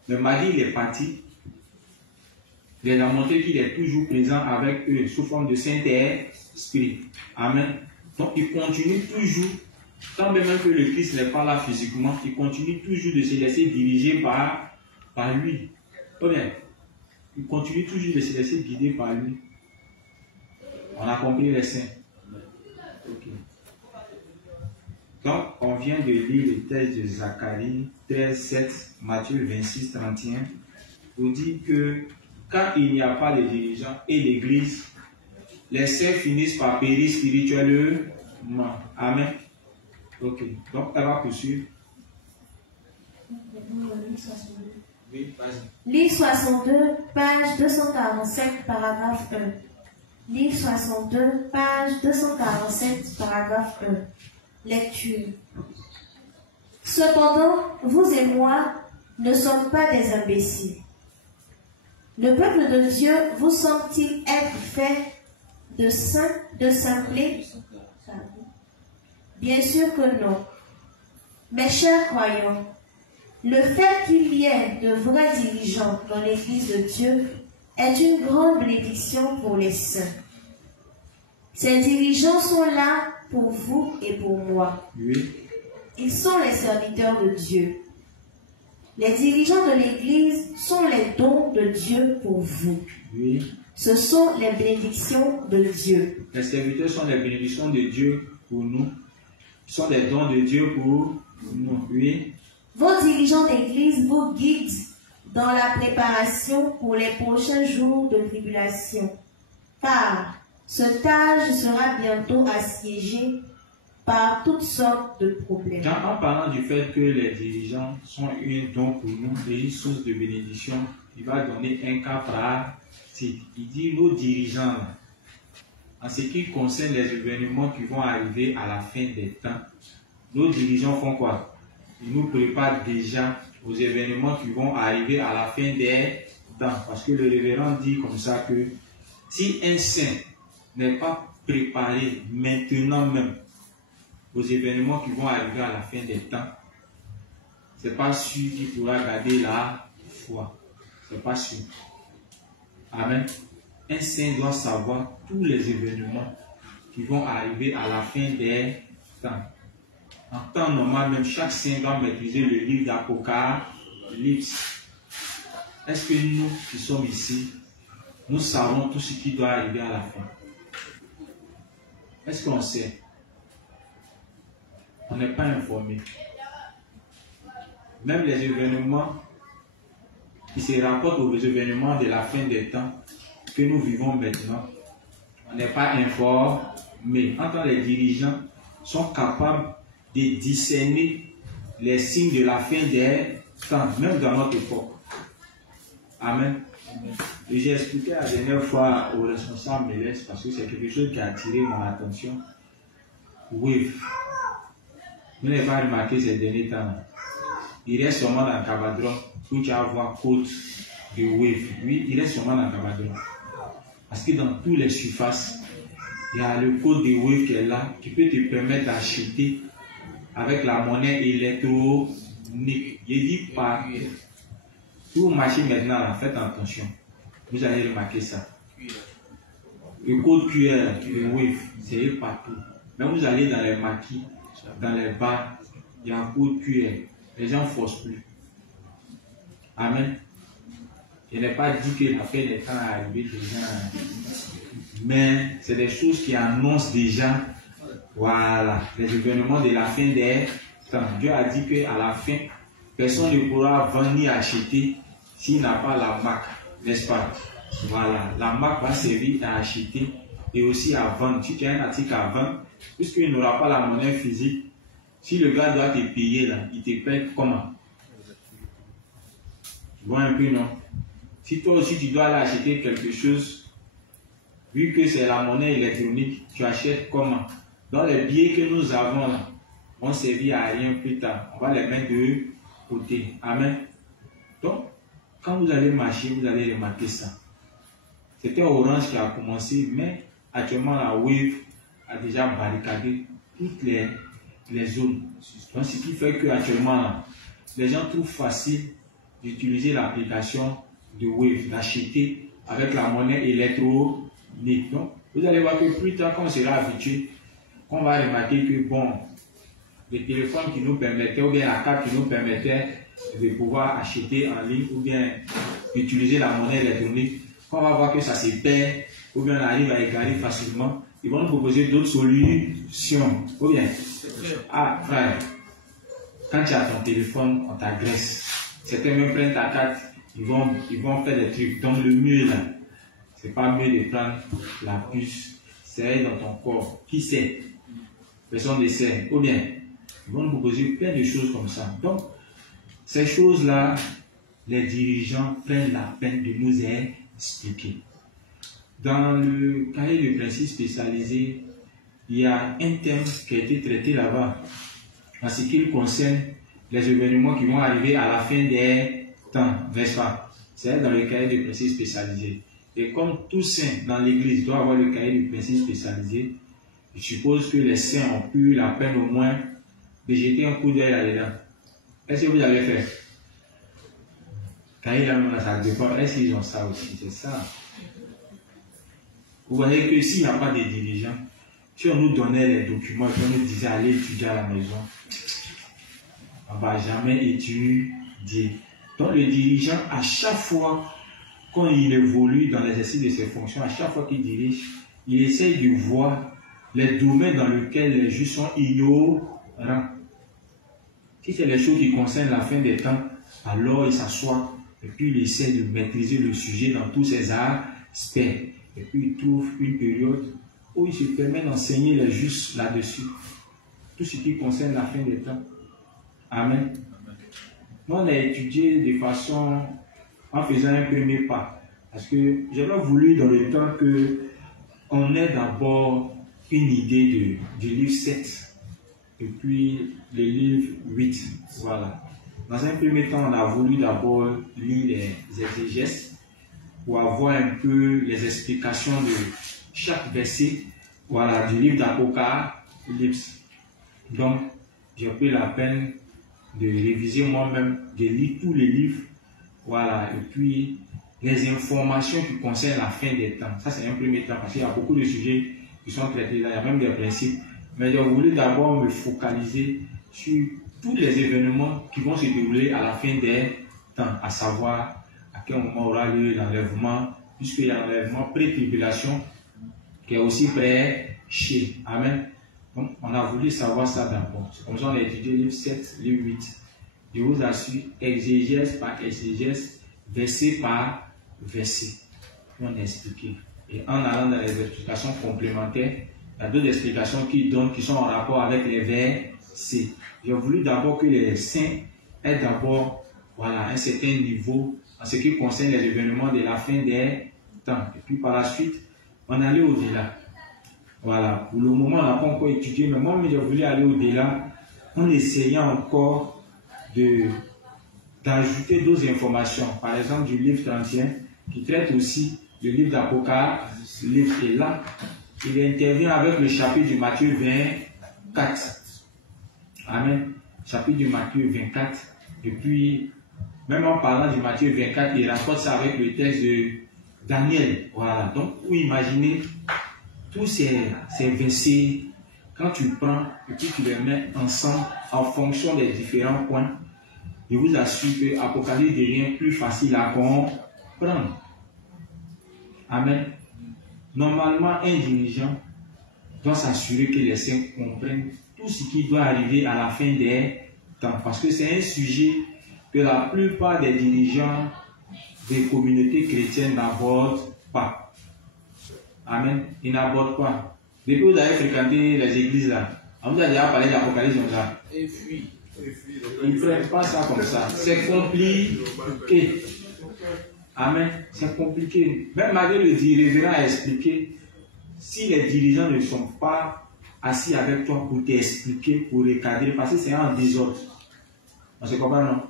Le mari, il est parti. Il a montré qu'il est toujours présent avec eux sous forme de Saint-Esprit. Amen. Donc il continue toujours, tant même que le Christ n'est pas là physiquement, il continue toujours de se laisser diriger par lui. Bien, il continue toujours de se laisser guider par lui. On a compris les saints. Okay. Donc, on vient de lire le texte de Zacharie 13, 7, Matthieu 26, 31, pour dire que quand il n'y a pas de dirigeants et l'église, les saints finissent par périr spirituellement. Amen. Ok. Donc, elle va poursuivre. Oui, vas-y. Livre 62, page 247, paragraphe 1. Livre 62, page 247, paragraphe 1. Lecture. Cependant, vous et moi ne sommes pas des imbéciles. Le peuple de Dieu vous semble-t-il être fait de saints, de simplés? Bien sûr que non. Mes chers croyants, le fait qu'il y ait de vrais dirigeants dans l'Église de Dieu est une grande bénédiction pour les saints. Ces dirigeants sont là pour vous et pour moi. Oui. Ils sont les serviteurs de Dieu. Les dirigeants de l'Église sont les dons de Dieu pour vous. Oui. Ce sont les bénédictions de Dieu. Les serviteurs sont les bénédictions de Dieu pour nous. Ils sont les dons de Dieu pour nous. Oui. Vos dirigeants d'Église vous guident dans la préparation pour les prochains jours de tribulation. Car ce âge sera bientôt assiégé par toutes sortes de problèmes. En parlant du fait que les dirigeants sont un don pour nous et une source de bénédiction, il va donner un cas pratique. Il dit nos dirigeants, en ce qui concerne les événements qui vont arriver à la fin des temps, nos dirigeants font quoi? Ils nous préparent déjà aux événements qui vont arriver à la fin des temps. Parce que le révérend dit comme ça que si un saint n'est pas préparé maintenant même aux événements qui vont arriver à la fin des temps, c'est pas sûr qu'il pourra garder la foi. C'est pas sûr. Amen. Un saint doit savoir tous les événements qui vont arriver à la fin des temps. En temps normal, même chaque saint doit maîtriser le livre d'Apocalypse. Est-ce que nous qui sommes ici, nous savons tout ce qui doit arriver à la fin? Est-ce qu'on sait? On n'est pas informé. Même les événements qui se rapportent aux événements de la fin des temps que nous vivons maintenant, on n'est pas informé. En tant que les dirigeants sont capables de discerner les signes de la fin des temps, même dans notre époque. Amen. Et j'ai expliqué la dernière fois au responsable Mélès, parce que c'est quelque chose qui a attiré mon attention. Wave. Vous n'avez pas remarqué ces derniers temps. Il reste seulement dans le Cabadron où tu vas voir côte de Wave. Oui, il reste seulement dans le Cabadron. Parce que dans toutes les surfaces, il y a le code de Wave qui est là, qui peut te permettre d'acheter avec la monnaie électronique. Je dis pas, si vous marchez maintenant, là, faites attention. Vous allez remarquer ça. Le code QR de Wave, c'est partout. Mais vous allez dans les maquis, dans les bars, il y a un code QR. Les gens ne forcent plus. Amen. Je n'ai pas dit que la fin des temps est arrivée déjà. Mais c'est des choses qui annoncent déjà, voilà, les événements de la fin des temps. Dieu a dit qu'à la fin, personne ne pourra vendre ni acheter s'il n'a pas la marque, n'est-ce pas? Voilà, la marque va servir à acheter et aussi à vendre. Si tu as un article à vendre, puisqu'il n'aura pas la monnaie physique, si le gars doit te payer là, il te paye comment? Tu vois un peu, non? Si toi aussi tu dois aller acheter quelque chose, vu que c'est la monnaie électronique, tu achètes comment? Dans les billets que nous avons là, vont servir à rien plus tard. On va les mettre de côté. Amen. Donc, quand vous allez marcher, vous allez remarquer ça. C'était Orange qui a commencé, mais actuellement la Wave a déjà barricadé toutes les zones. Donc, ce qui fait qu'actuellement, les gens trouvent facile d'utiliser l'application de Wave, d'acheter avec la monnaie électronique. Donc, vous allez voir que plus tard, quand on sera habitué, on va remarquer que bon, les téléphones qui nous permettaient, ou bien la carte qui nous permettait de pouvoir acheter en ligne, ou bien utiliser la monnaie électronique, quand on va voir que ça se perd, ou bien on arrive à égarer facilement, ils vont nous proposer d'autres solutions. Ou bien, ah frère, quand tu as ton téléphone, on t'agresse. Certains même prennent ta carte, ils vont faire des trucs. Donc le mieux là, c'est pas mieux de prendre la puce, c'est dans ton corps. Qui sait? personne décède, ou bien, ils vont nous proposer plein de choses comme ça. Donc, ces choses-là, les dirigeants prennent la peine de nous expliquer. Dans le cahier de principes spécialisé, il y a un thème qui a été traité là-bas, en ce qui concerne les événements qui vont arriver à la fin des temps, n'est-ce pas? C'est dans le cahier de principes spécialisé. Et comme tout saint dans l'église doit avoir le cahier de principes spécialisé, je suppose que les saints ont pu la peine au moins de jeter un coup d'œil là-dedans. Est-ce que vous avez fait? Cahier là-même, ça dépend. Est-ce qu'ils ont ça aussi? C'est ça. Vous voyez que s'il n'y a pas de dirigeants, si on nous donnait les documents et qu'on nous disait allez étudier à la maison, on ne va jamais étudier. Donc le dirigeant, à chaque fois quand il évolue dans l'exercice de ses fonctions, à chaque fois qu'il dirige, il essaye de voir les domaines dans lesquels les juges sont ignorants. Si c'est les choses qui concernent la fin des temps, alors il s'assoit et puis il essaie de maîtriser le sujet dans tous ses aspects. Et puis il trouve une période où il se permet d'enseigner les juges là-dessus. Tout ce qui concerne la fin des temps. Amen. Nous, on a étudié de façon en faisant un premier pas. Parce que j'avais voulu dans le temps qu'on ait d'abord une idée du livre 7 et puis le livre 8. Voilà. Dans un premier temps, on a voulu d'abord lire les exégèses pour avoir un peu les explications de chaque verset, voilà, du livre d'Apocalypse. Donc, j'ai pris la peine de réviser moi-même, de lire tous les livres, voilà, et puis les informations qui concernent la fin des temps. Ça, c'est un premier temps, parce qu'il y a beaucoup de sujets qui sont traités là, il y a même des principes. Mais je voulais d'abord me focaliser sur tous les événements qui vont se dérouler à la fin des temps, à savoir à quel moment aura lieu l'enlèvement, puisqu'il y a l'enlèvement pré-tribulation qui est aussi prêché. Amen. Donc, on a voulu savoir ça d'abord. C'est comme ça qu'on a étudié le livre 7, le livre 8. Je vous assure, exégèse par exégèse, verset par verset. On a expliqué. Et en allant dans les explications complémentaires, il y a d'autres explications qui sont en rapport avec les versets. J'ai voulu d'abord que les saints aient d'abord, voilà, un certain niveau en ce qui concerne les événements de la fin des temps. Et puis par la suite, on allait au-delà. Voilà, pour le moment, on n'a pas encore étudié, mais moi, j'ai voulu aller au-delà en essayant encore d'ajouter d'autres informations. Par exemple, du livre 31, qui traite aussi le livre d'Apocalypse. Et là, il intervient avec le chapitre du Matthieu 24. Amen. Chapitre du Matthieu 24. Et puis, même en parlant du Matthieu 24, il rapporte ça avec le texte de Daniel. Voilà. Donc, vous imaginez tous ces versets, quand tu prends et puis tu les mets ensemble en fonction des différents points, je vous assure que l'Apocalypse devient plus facile à comprendre. Amen. Normalement, un dirigeant doit s'assurer que les saints comprennent tout ce qui doit arriver à la fin des temps. Parce que c'est un sujet que la plupart des dirigeants des communautés chrétiennes n'abordent pas. Amen. Ils n'abordent pas. Depuis que vous avez fréquenté les églises là, on vous a déjà parlé d'Apocalypse comme ça. Ils ne prennent pas ça comme ça. C'est compliqué. Amen. C'est compliqué. Même malgré le révérend a expliqué, si les dirigeants ne sont pas assis avec toi pour t'expliquer, pour recadrer, parce que c'est un désordre. On se comprend, non?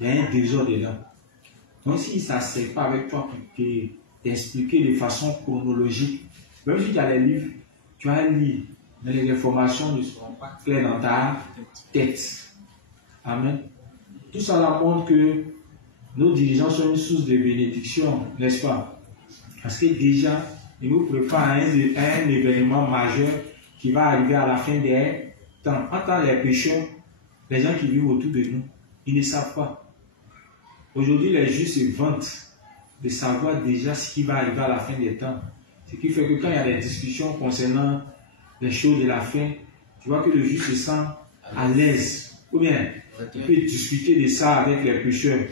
Il y a un désordre dedans. Donc s'ils ne s'asseyent pas avec toi pour t'expliquer de façon chronologique, même si tu as les livres, tu as un livre, mais les informations ne seront pas claires dans ta tête. Amen. Tout cela montre que nos dirigeants sont une source de bénédiction, n'est-ce pas? Parce que déjà, ils nous préparent à un événement majeur qui va arriver à la fin des temps. En tant que les pécheurs, les gens qui vivent autour de nous, ils ne savent pas. Aujourd'hui, les justes se vantent de savoir déjà ce qui va arriver à la fin des temps. Ce qui fait que quand il y a des discussions concernant les choses de la fin, tu vois que le juste se sent à l'aise. Ou bien, il peut discuter de ça avec les pécheurs,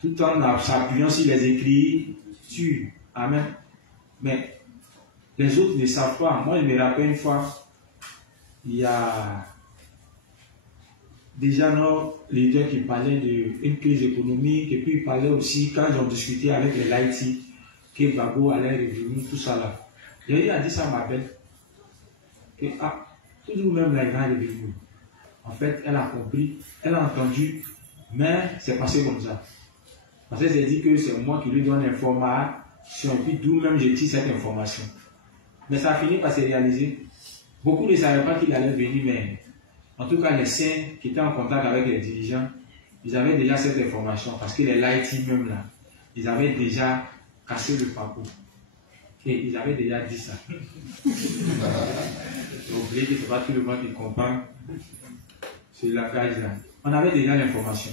tout en s'appuyant sur les Écritures. Amen. Mais les autres ne savent pas. Moi, je me rappelle une fois, il y a déjà nos leaders qui parlaient d'une crise économique, et puis ils parlaient aussi, quand ils ont discuté avec les Laïti, que Gbagbo allait revenir, tout ça là. J'ai a dit ça à ma belle, que toujours même là, il va revenir. En fait, elle a compris, elle a entendu, mais c'est passé comme ça. Parce qu'elle s'est dit que c'est moi qui lui donne l'information, et puis d'où même j'ai tiré cette information. Mais ça a fini par se réaliser. Beaucoup ne savaient pas qu'il allait venir, mais en tout cas, les saints qui étaient en contact avec les dirigeants, ils avaient déjà cette information, parce que les Laïti même là, ils avaient déjà cassé le parcours. Et ils avaient déjà dit ça. Donc, vous voyez que ce n'est pas tout le monde qui comprend ce langage là. On avait déjà l'information.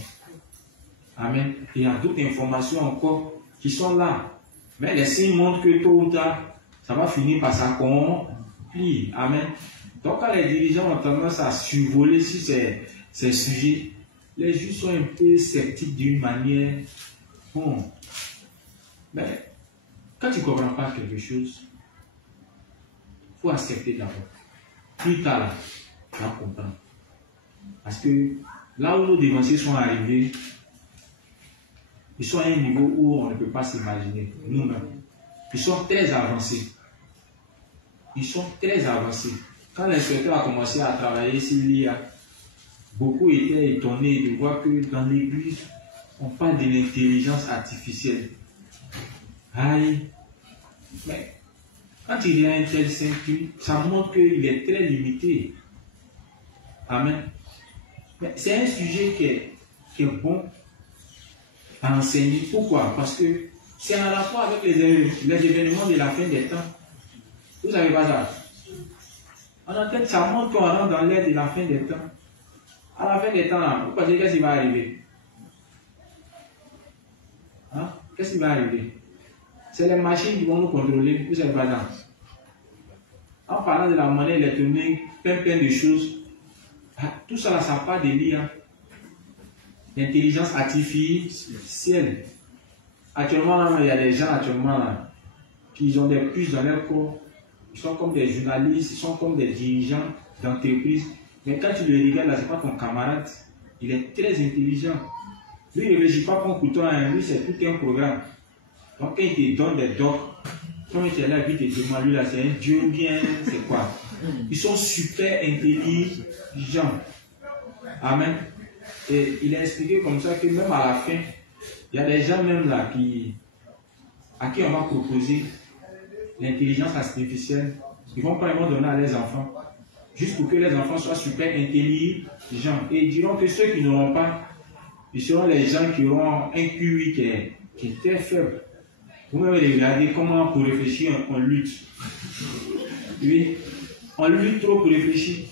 Amen. Et il y a d'autres informations encore qui sont là. Mais les signes montrent que tôt ou tard, ça va finir par s'accomplir. Amen. Donc quand les dirigeants ont tendance à survoler sur ces sujets, les juges sont un peu sceptiques d'une manière. Bon. Mais quand tu ne comprends pas quelque chose, il faut accepter d'abord. Plus tard, tu vas comprendre. Parce que là où nos dévanciers sont arrivés, ils sont à un niveau où on ne peut pas s'imaginer, nous-mêmes. Ils sont très avancés. Ils sont très avancés. Quand l'inspecteur a commencé à travailler sur l'IA, beaucoup étaient étonnés de voir que dans l'église, on parle de l'intelligence artificielle. Aïe! Mais quand il y a un tel ceinture, ça montre qu'il est très limité. Amen. Mais c'est un sujet qui est bon à enseigner. Pourquoi? Parce que c'est en rapport avec les événements de la fin des temps. Vous savez pas ça? En tête, ça montre qu'on rentre dans l'ère de la fin des temps. À la fin des temps, là, vous pensez qu'est-ce qui va arriver? Hein? Qu'est-ce qui va arriver? C'est les machines qui vont nous contrôler. Vous savez pas ça? En parlant de la monnaie électronique, plein de choses, tout ça, ça part de l'IA. L'intelligence artificielle. Actuellement, là, il y a des gens actuellement là, qui ont des puces dans leur corps. Ils sont comme des journalistes, ils sont comme des dirigeants d'entreprise. Mais quand tu le regardes, là, c'est pas ton camarade. Il est très intelligent. Lui, il ne réfléchit pas comme couteau, lui, c'est tout un programme. Donc, quand il te donne des docs, quand il est là, il te demande, lui, là, c'est un dieu bien, c'est quoi? Ils sont super intelligents. Amen. Et il a expliqué comme ça que même à la fin, il y a des gens même là à qui on va proposer l'intelligence artificielle. Ils vont donner à leurs enfants, juste pour que les enfants soient super intelligents. Et ils diront que ceux qui n'auront pas, ils seront les gens qui auront un QI qui est très faible. Vous m'avez regardé comment pour réfléchir on lutte. Oui, on lutte trop pour réfléchir.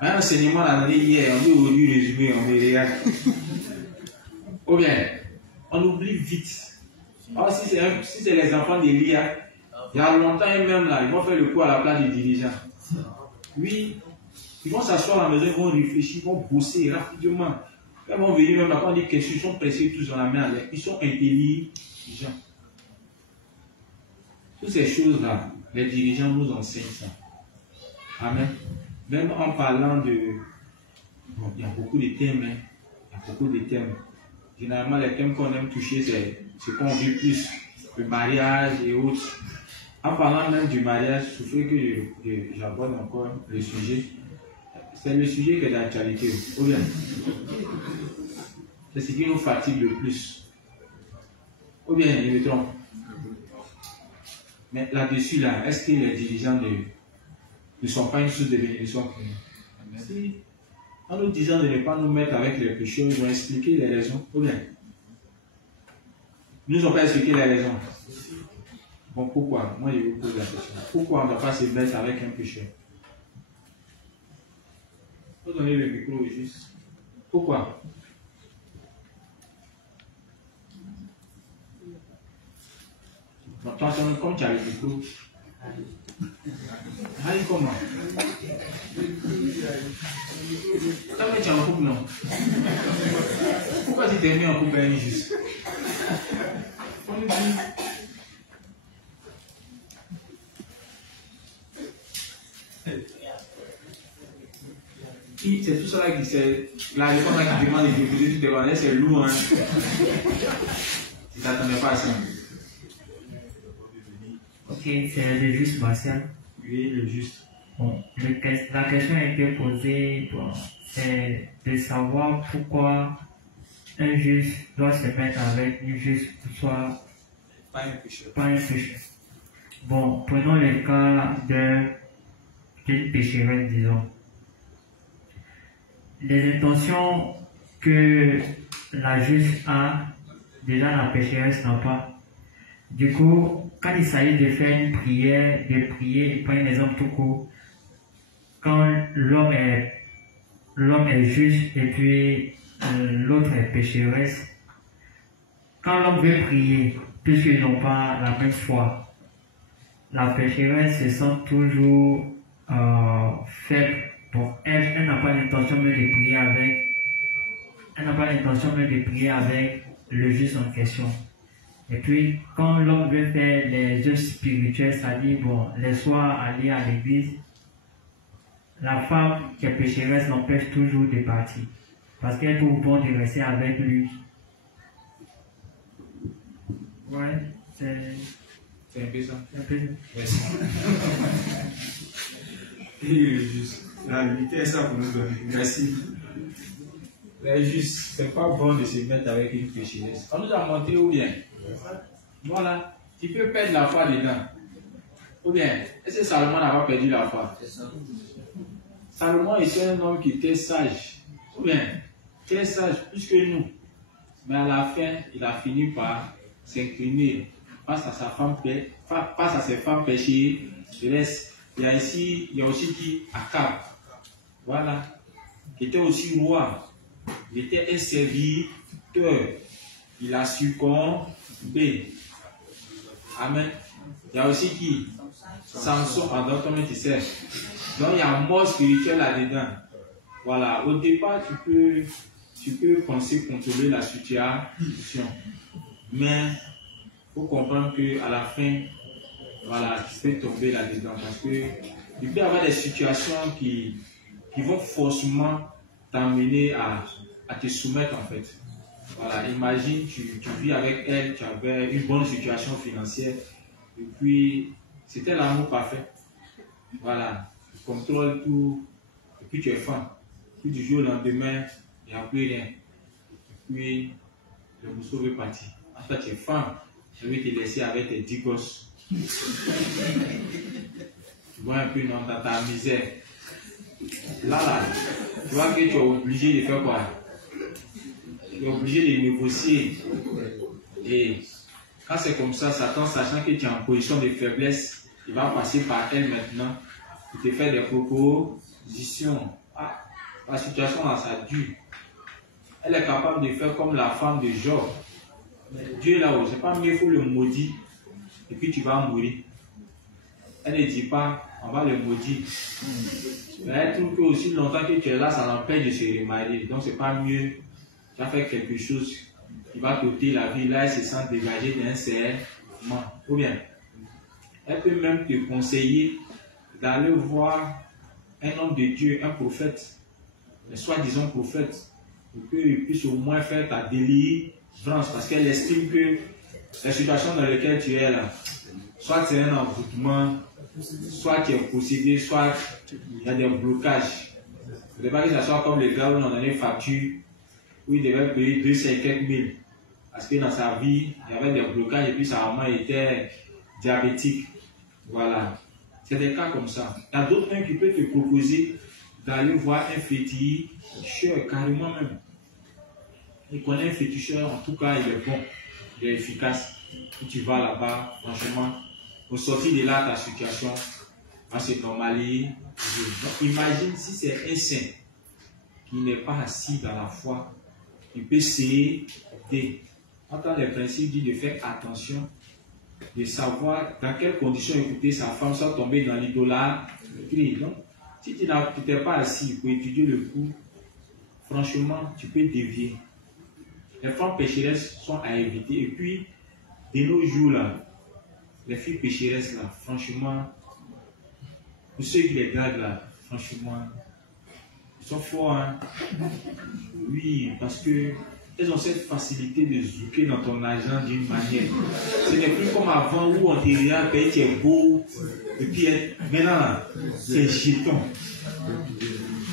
Un enseignement l'a donné hier, on dit aujourd'hui résumé, on me regarde. Ou bien, on oublie vite. Alors, si c'est les enfants de l'IA, il y a longtemps et même là, ils vont faire le coup à la place des dirigeants. Oui, ils vont s'asseoir à la maison, ils vont réfléchir, ils vont bosser rapidement. Quand ils vont venir, même là, quand on dit qu'ils sont pressés tous dans la main, ils sont intelligents. Toutes ces choses-là, les dirigeants nous enseignent ça. Amen. Même en parlant de... Bon, il y a beaucoup de thèmes. Hein. Il y a beaucoup de thèmes. Généralement, les thèmes qu'on aime toucher, c'est ce qu'on vit plus. Le mariage et autres. En parlant même du mariage, il faut que j'aborde encore le sujet. C'est le sujet qui est d'actualité. Ou bien, c'est ce qui nous fatigue le plus. Ou bien, je me trompe. Mais là-dessus, là, est-ce que les dirigeants ne sont pas une source de bénédiction pour nous? Si, en nous disant de ne pas nous mettre avec les pécheurs, ils ont expliqué les raisons. Ou bien, ils nous ont pas expliqué les raisons. Bon, pourquoi? Moi, je vous pose la question. Pourquoi on ne doit pas se mettre avec un pécheur? Vous donnez le micro juste. Pourquoi? Donc, attention, comme tu as le micro. Allez, comment? Toi, tu es en couple, non? Pourquoi tu t'es mis en couple avec juste? On le dit. C'est tout ça qui c'est la réponse qui demande de déposer tout devant elle, c'est lourd. Hein. Tu ne t'attendais pas à ça. Ok, c'est le juste Martial. Oui, le juste. Bon, la question a été posée, bon, c'est de savoir pourquoi un juste doit se mettre avec une juste pour soit Pas un pécheur. pas un pécheur. Bon, prenons le cas d'une pécheresse, disons. Les intentions que la juste a, déjà la pécheresse n'a pas. Du coup, quand il s'agit de faire une prière, de prier, prends un exemple tout court, quand l'homme est juste et puis l'autre est pécheresse, quand l'homme veut prier, puisqu'ils n'ont pas la même foi, la pécheresse se sent toujours faible. Bon, elle n'a pas l'intention même de prier avec, elle n'a pas l'intention même de prier avec le juste en question. Et puis, quand l'homme veut faire les œuvres spirituelles, c'est-à-dire, bon, les soirs aller à l'église, la femme qui est pécheresse l'empêche toujours de partir. Parce qu'elle trouve bon de rester avec lui. Ouais, c'est un peu ça. Un peu. Merci. Et juste. La vérité est ça pour nous donner. Merci. Mais juste, c'est pas bon de se mettre avec une pécheresse. On nous a monté ou bien? Voilà. Tu peux perdre la foi dedans. Ou bien, est-ce que Salomon n'a pas perdu la foi? Salomon était un homme qui était sage. Ou bien, très sage, plus que nous. Mais à la fin, il a fini par s'incliner face à sa femme, face à ses femmes pécheresses. Il y a aussi qui Akab. Voilà. Il était aussi roi. Il était un serviteur. Il a succombé. Amen. Il y a aussi qui Samson, pardon, comme tu sais. Donc il y a un mort spirituel là-dedans. Voilà. Au départ, tu peux penser contrôler la situation. Mais il faut comprendre qu'à la fin, voilà, tu peux tomber là-dedans. Parce que il peut y avoir des situations qui vont forcément t'amener à te soumettre en fait. Voilà, imagine, tu vis avec elle, tu avais une bonne situation financière, et puis c'était l'amour parfait. Voilà, tu contrôles tout, et puis tu es femme. Puis du jour au lendemain, il n'y a plus rien. Et puis le mousseau veut partir. En fait, tu es femme, je vais te laisser avec tes 10 gosses. Tu vois un peu dans ta misère. Là, tu vois que tu es obligé de faire quoi? Tu es obligé de négocier. Et quand c'est comme ça, Satan, sachant que tu es en position de faiblesse, il va passer par elle maintenant pour te faire des propositions. Ah, la situation là, ça dure. Elle est capable de faire comme la femme de Job. Dieu là-haut, c'est pas mieux, il faut le maudire et puis tu vas mourir. Elle ne dit pas, on va le maudire. Mais elle trouve que aussi longtemps que tu es là, ça l'empêche de se remarier. Donc c'est pas mieux, tu as fait quelque chose qui va t'ôter la vie. Là, elle se sent dégagée d'un serment. Ou bien, elle peut même te conseiller d'aller voir un homme de Dieu, un prophète, un soi-disant prophète, pour qu'il puisse au moins faire ta délivrance, parce qu'elle estime que la situation dans laquelle tu es là, soit c'est un envoûtement, soit tu es possédé, soit il y a des blocages. Il ne faut pas que ce soit comme les gars où on a donné facture, où il devait payer 200 et quelques mille, parce que dans sa vie, il y avait des blocages et puis sa maman était diabétique. Voilà. C'est des cas comme ça. Il y a d'autres même qui peuvent te proposer d'aller voir un féticheur, carrément même. Il connaît un féticheur, en tout cas, il est bon, il est efficace. Et tu vas là-bas, franchement, au sortir de là, ta situation va se normaliser. Imagine si c'est un saint qui n'est pas assis dans la foi, il peut s'aider. Entends les principes dit de faire attention, de savoir dans quelles conditions écouter sa femme sans tomber dans l'idolâtrie. Donc, si tu n'es pas assis pour étudier le cours, franchement, tu peux dévier. Les femmes pécheresses sont à éviter. Et puis, de nos jours là, les filles pécheresses là, franchement, pour ceux qui les gardent là, franchement, Ils sont forts, hein. Oui, parce que elles ont cette facilité de zouker dans ton argent d'une manière. Ce n'est plus comme avant où on te regarde, tu es beau, et puis maintenant, c'est jeton.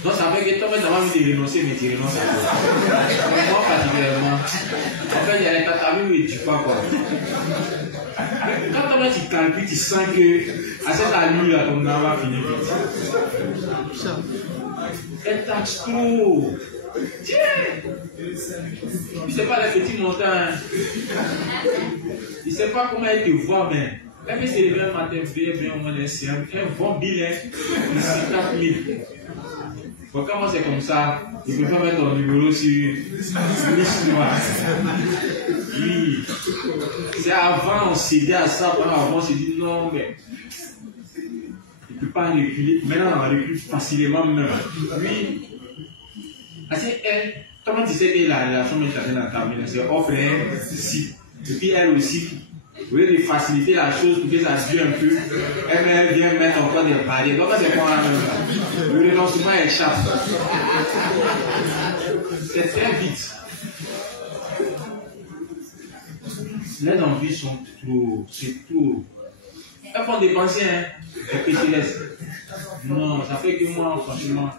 Donc ça fait que toi, tu as envie de renoncer, mais tu renonces à toi. Moi, particulièrement, en fait, il y a les tatamis où ils ne tuent pas, quoi. Quand toi, tu calcules, tu sens que à cette allure-là, ton argent va finir vite. Elle taxe trop. Tiens! Il ne sait pas les petits montants. Il ne sait pas comment elle te voit, mais elle peut se lever un matin, bien au moins un bon bilan de 50 000. Bon, quand moi c'est comme ça, il ne peut pas mettre ton numéro sur liste noire. Oui. C'est avant, on cédait à ça, avant on s'est dit non, mais il ne peut pas reculer. Maintenant, on recule facilement même. Oui. Parce qu'elle, comment tu sais que la relation est dans ta main, c'est offre si. Et puis elle aussi, au lieu de faciliter la chose pour que ça dure un peu, elle vient mettre encore des barrières. Donc c'est pas la même. Le renoncement échappe. C'est très vite. Les envies sont trop, c'est trop. Elles font dépenser, hein, les pécheresses. Non, ça fait que moi, franchement,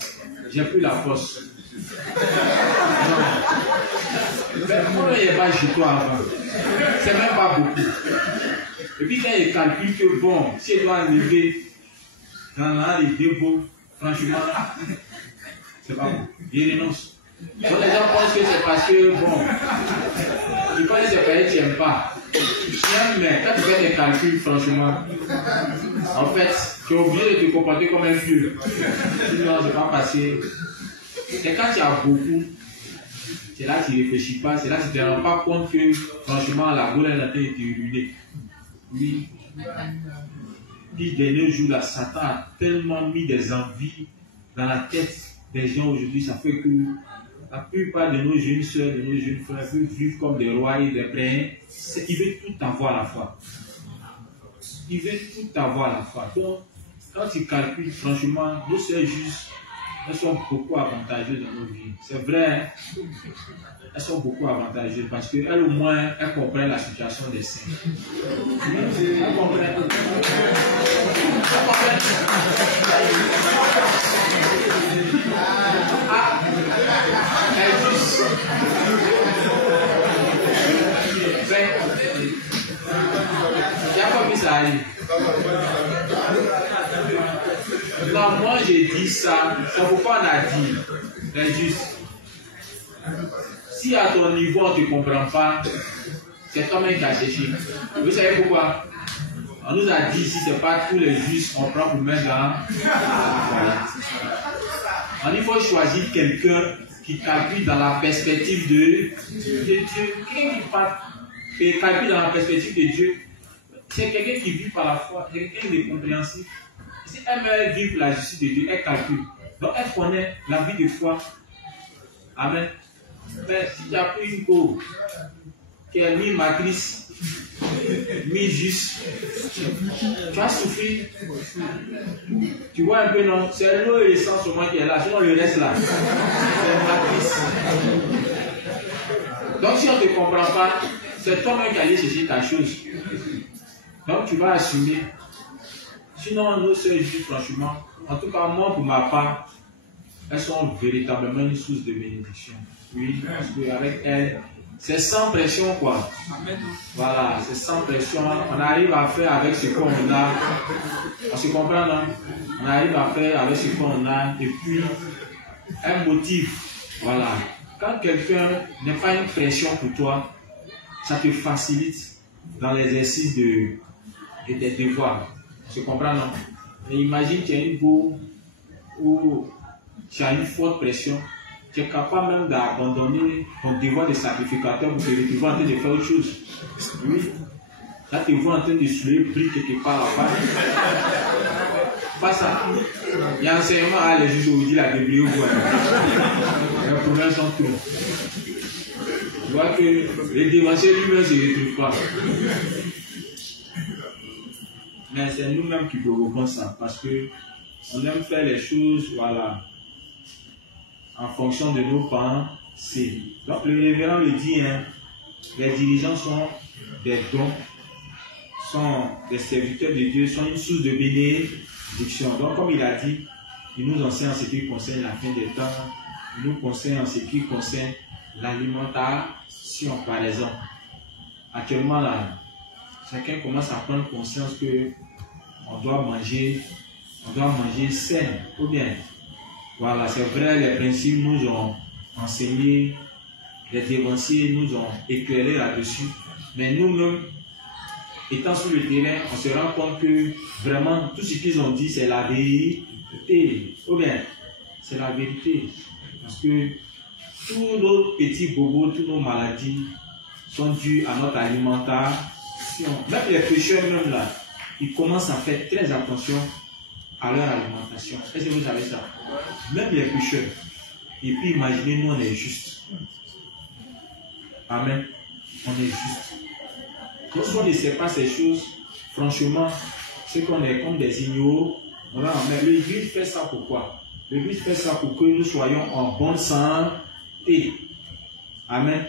j'ai plus la force. Mais moi, il n'y a pas chez toi avant. C'est même pas beaucoup. Et puis quand il calcule que bon, si il doit enlever dans les dépôts, franchement, c'est pas bon. Il renonce. Donc les gens pensent que c'est parce que bon, ils pensent que c'est parce que tu n'aimes pas. Tu aimes, mais quand tu fais des calculs, franchement, en fait, tu es obligé de te comporter comme un vieux. Sinon, c'est pas passé. Et quand tu as beaucoup, c'est là que tu ne réfléchis pas, c'est là que tu ne te rends pas compte que, franchement, la boule elle a été ruinée. Oui. Puis, dernier jour, là, Satan a tellement mis des envies dans la tête des gens aujourd'hui, ça fait que la plupart de nos jeunes soeurs, de nos jeunes frères veulent vivre comme des rois et des princes. Ils veulent tout avoir à la fois. Ils veulent tout avoir à la fois. Donc, quand tu calcules, franchement, nos soeurs juste, elles sont beaucoup avantageuses dans nos vies. C'est vrai, hein? Elles sont beaucoup avantageuses parce qu'elles, au moins, elles comprennent la situation des saints. Elles comprennent. Ah, elles juste. Il y a pas vu ça arrive. Non, moi j'ai dit ça, c'est pourquoi on a dit, c'est juste. Si à ton niveau on ne te comprend pas, c'est toi-même qui as cherché. Vous savez pourquoi? On nous a dit, si ce n'est pas tous les justes, on prend pour mettre dans. On il faut choisir quelqu'un qui calcule dans la perspective de Dieu. Quelqu'un qui calcule dans la perspective de Dieu, c'est quelqu'un qui vit par la foi, c'est quelqu'un de compréhensif. Si elle veut vivre la justice de Dieu, elle calcule. Donc elle connaît la vie de foi. Amen. Mais si tu as pris une peau qui est mi-matrice, mi-juste, tu vas souffrir. Tu vois un peu, non? C'est l'eau et l'essence au moins qui est là, sinon le reste là, c'est matrice. Donc si on ne te comprend pas, c'est toi-même qui allais chercher ta chose. Donc tu vas assumer. Sinon, nos sœurs juives, franchement, en tout cas, moi, pour ma part, elles sont véritablement une source de bénédiction. Oui, parce qu'avec elles, c'est sans pression, quoi. Voilà, c'est sans pression. On arrive à faire avec ce qu'on a. On se comprend, non? On arrive à faire avec ce qu'on a. Et puis, un motif. Voilà. Quand quelqu'un n'est pas une pression pour toi, ça te facilite dans l'exercice de tes devoirs. Tu comprends, non? Mais imagine tu as une go où tu as une forte pression, tu es capable même d'abandonner ton devoir de sacrificateur pour te retrouver en train de faire autre chose. Oui. Là, tu te vois en train de soulever le prix quelque part là-bas. Pas ça. Il y a un enseignement à les juges aujourd'hui, la débrouille au bois. Les problèmes sont trop. Tu vois que le dévancé lui-même ne se retrouve pas. Mais c'est nous-mêmes qui provoquons ça, parce que on aime faire les choses, voilà. en fonction de nos pensées. Donc le révérend le dit, hein, les dirigeants sont des dons, sont des serviteurs de Dieu, sont une source de bénédiction. Donc comme il a dit, il nous enseigne en ce qui concerne la fin des temps, il nous conseille en ce qui concerne l'alimentation par exemple. Actuellement là, chacun commence à prendre conscience que on doit manger sain, ou bien. Voilà, c'est vrai, les principes nous ont enseigné, les dévanciers nous ont éclairé là-dessus, mais nous-mêmes, étant sur le terrain, on se rend compte que vraiment tout ce qu'ils ont dit, c'est la vérité, ou bien, c'est la vérité, parce que tous nos petits bobos, toutes nos maladies sont dues à notre alimentation. Même les pécheurs, même là, ils commencent à faire très attention à leur alimentation. Est-ce que vous savez ça? Même les pécheurs. Et puis imaginez, nous on est juste. Amen. On est juste. Lorsqu'on ne sait pas ces choses, franchement, c'est qu'on est comme des ignorants. Mais l'Église fait ça pourquoi? L'Église fait ça pour que nous soyons en bonne santé. Amen.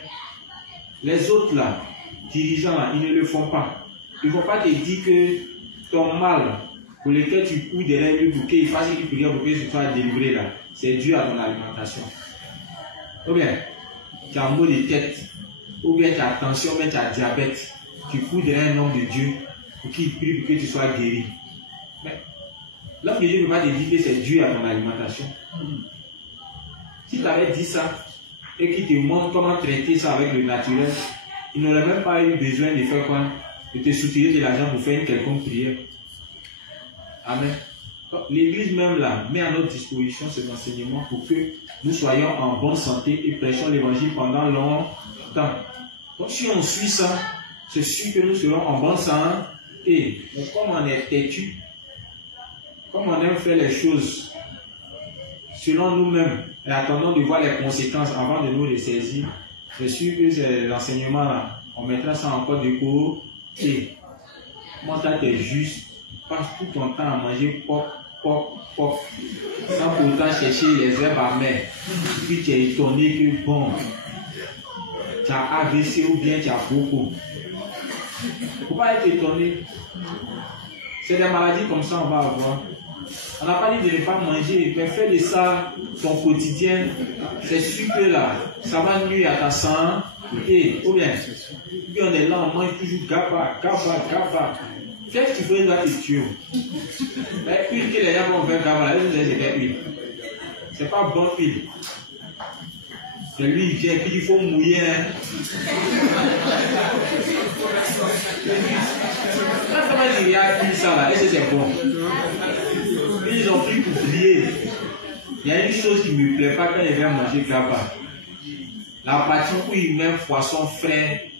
Les autres là, dirigeants là, ils ne le font pas. Ils ne vont pas te dire que ton mal pour lequel tu cours derrière lui pour qu'il fasse une prière pour que tu sois délivré là, c'est dû à ton alimentation. Ou bien, tu as un mot de tête, ou bien tu as tension, ou bien tu as diabète, tu cours derrière un homme de Dieu pour qu'il prie pour que tu sois guéri. Mais l'homme de Dieu ne va pas te dire que c'est dû à ton alimentation. Si tu avais dit ça, et qu'il te montre comment traiter ça avec le naturel, il n'aurait même pas eu besoin de faire quoi? De te soutirer de l'argent pour faire une quelconque prière. Amen. L'Église même là met à notre disposition ces enseignements pour que nous soyons en bonne santé et prêchons l'Évangile pendant longtemps. Donc si on suit ça, c'est sûr que nous serons en bonne santé. Mais comme on est têtu, comme on aime faire les choses selon nous-mêmes et attendant de voir les conséquences avant de nous les saisir, c'est sûr que ces enseignements-là, on mettra ça encore de côté. Comment tu es juste, passe tout ton temps à manger pop, sans pourtant chercher les herbes amères. Puis tu es étonné que bon, tu as AVC ou bien tu as beaucoup. Il ne faut pas être étonné. C'est des maladies comme ça on va avoir. On n'a pas dit de ne pas manger, mais fais de ça ton quotidien. C'est sûr que là, ça va nuire à ta santé. Ou bien, puis on est là, on mange toujours gaba. Fais ce que tu veux, là, tu tues. Mais huile que les gens vont faire gaba, là, c'est quelle huile? C'est pas bonne huile. C'est lui, il vient, puis il faut mouiller. Quand on va dire, il y a ça là, est-ce que c'est bon? Ils ont pris pour oublier. Il y a une chose qui ne me plaît pas quand ils viennent manger gaba. La partie où il met un poisson frais,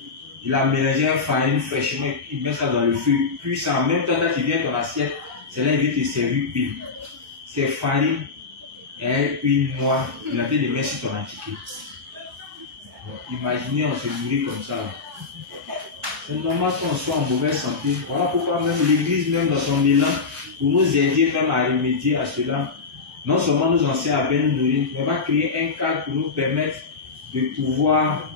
il a mélangé un farine fraîchement et puis il met ça dans le feu. Puis ça, en même temps, quand tu viens ton assiette, c'est là qu'il te servir huile. C'est farine et huile noire. Il a fait de mettre sur ton antiqué. Imaginez, on se mourit comme ça. C'est normal qu'on soit en mauvaise santé. Voilà pourquoi même l'Église, même dans son élan, pour nous aider même à remédier à cela, non seulement nous enseigne à bien nous nourrir, mais va créer un cadre pour nous permettre de pouvoir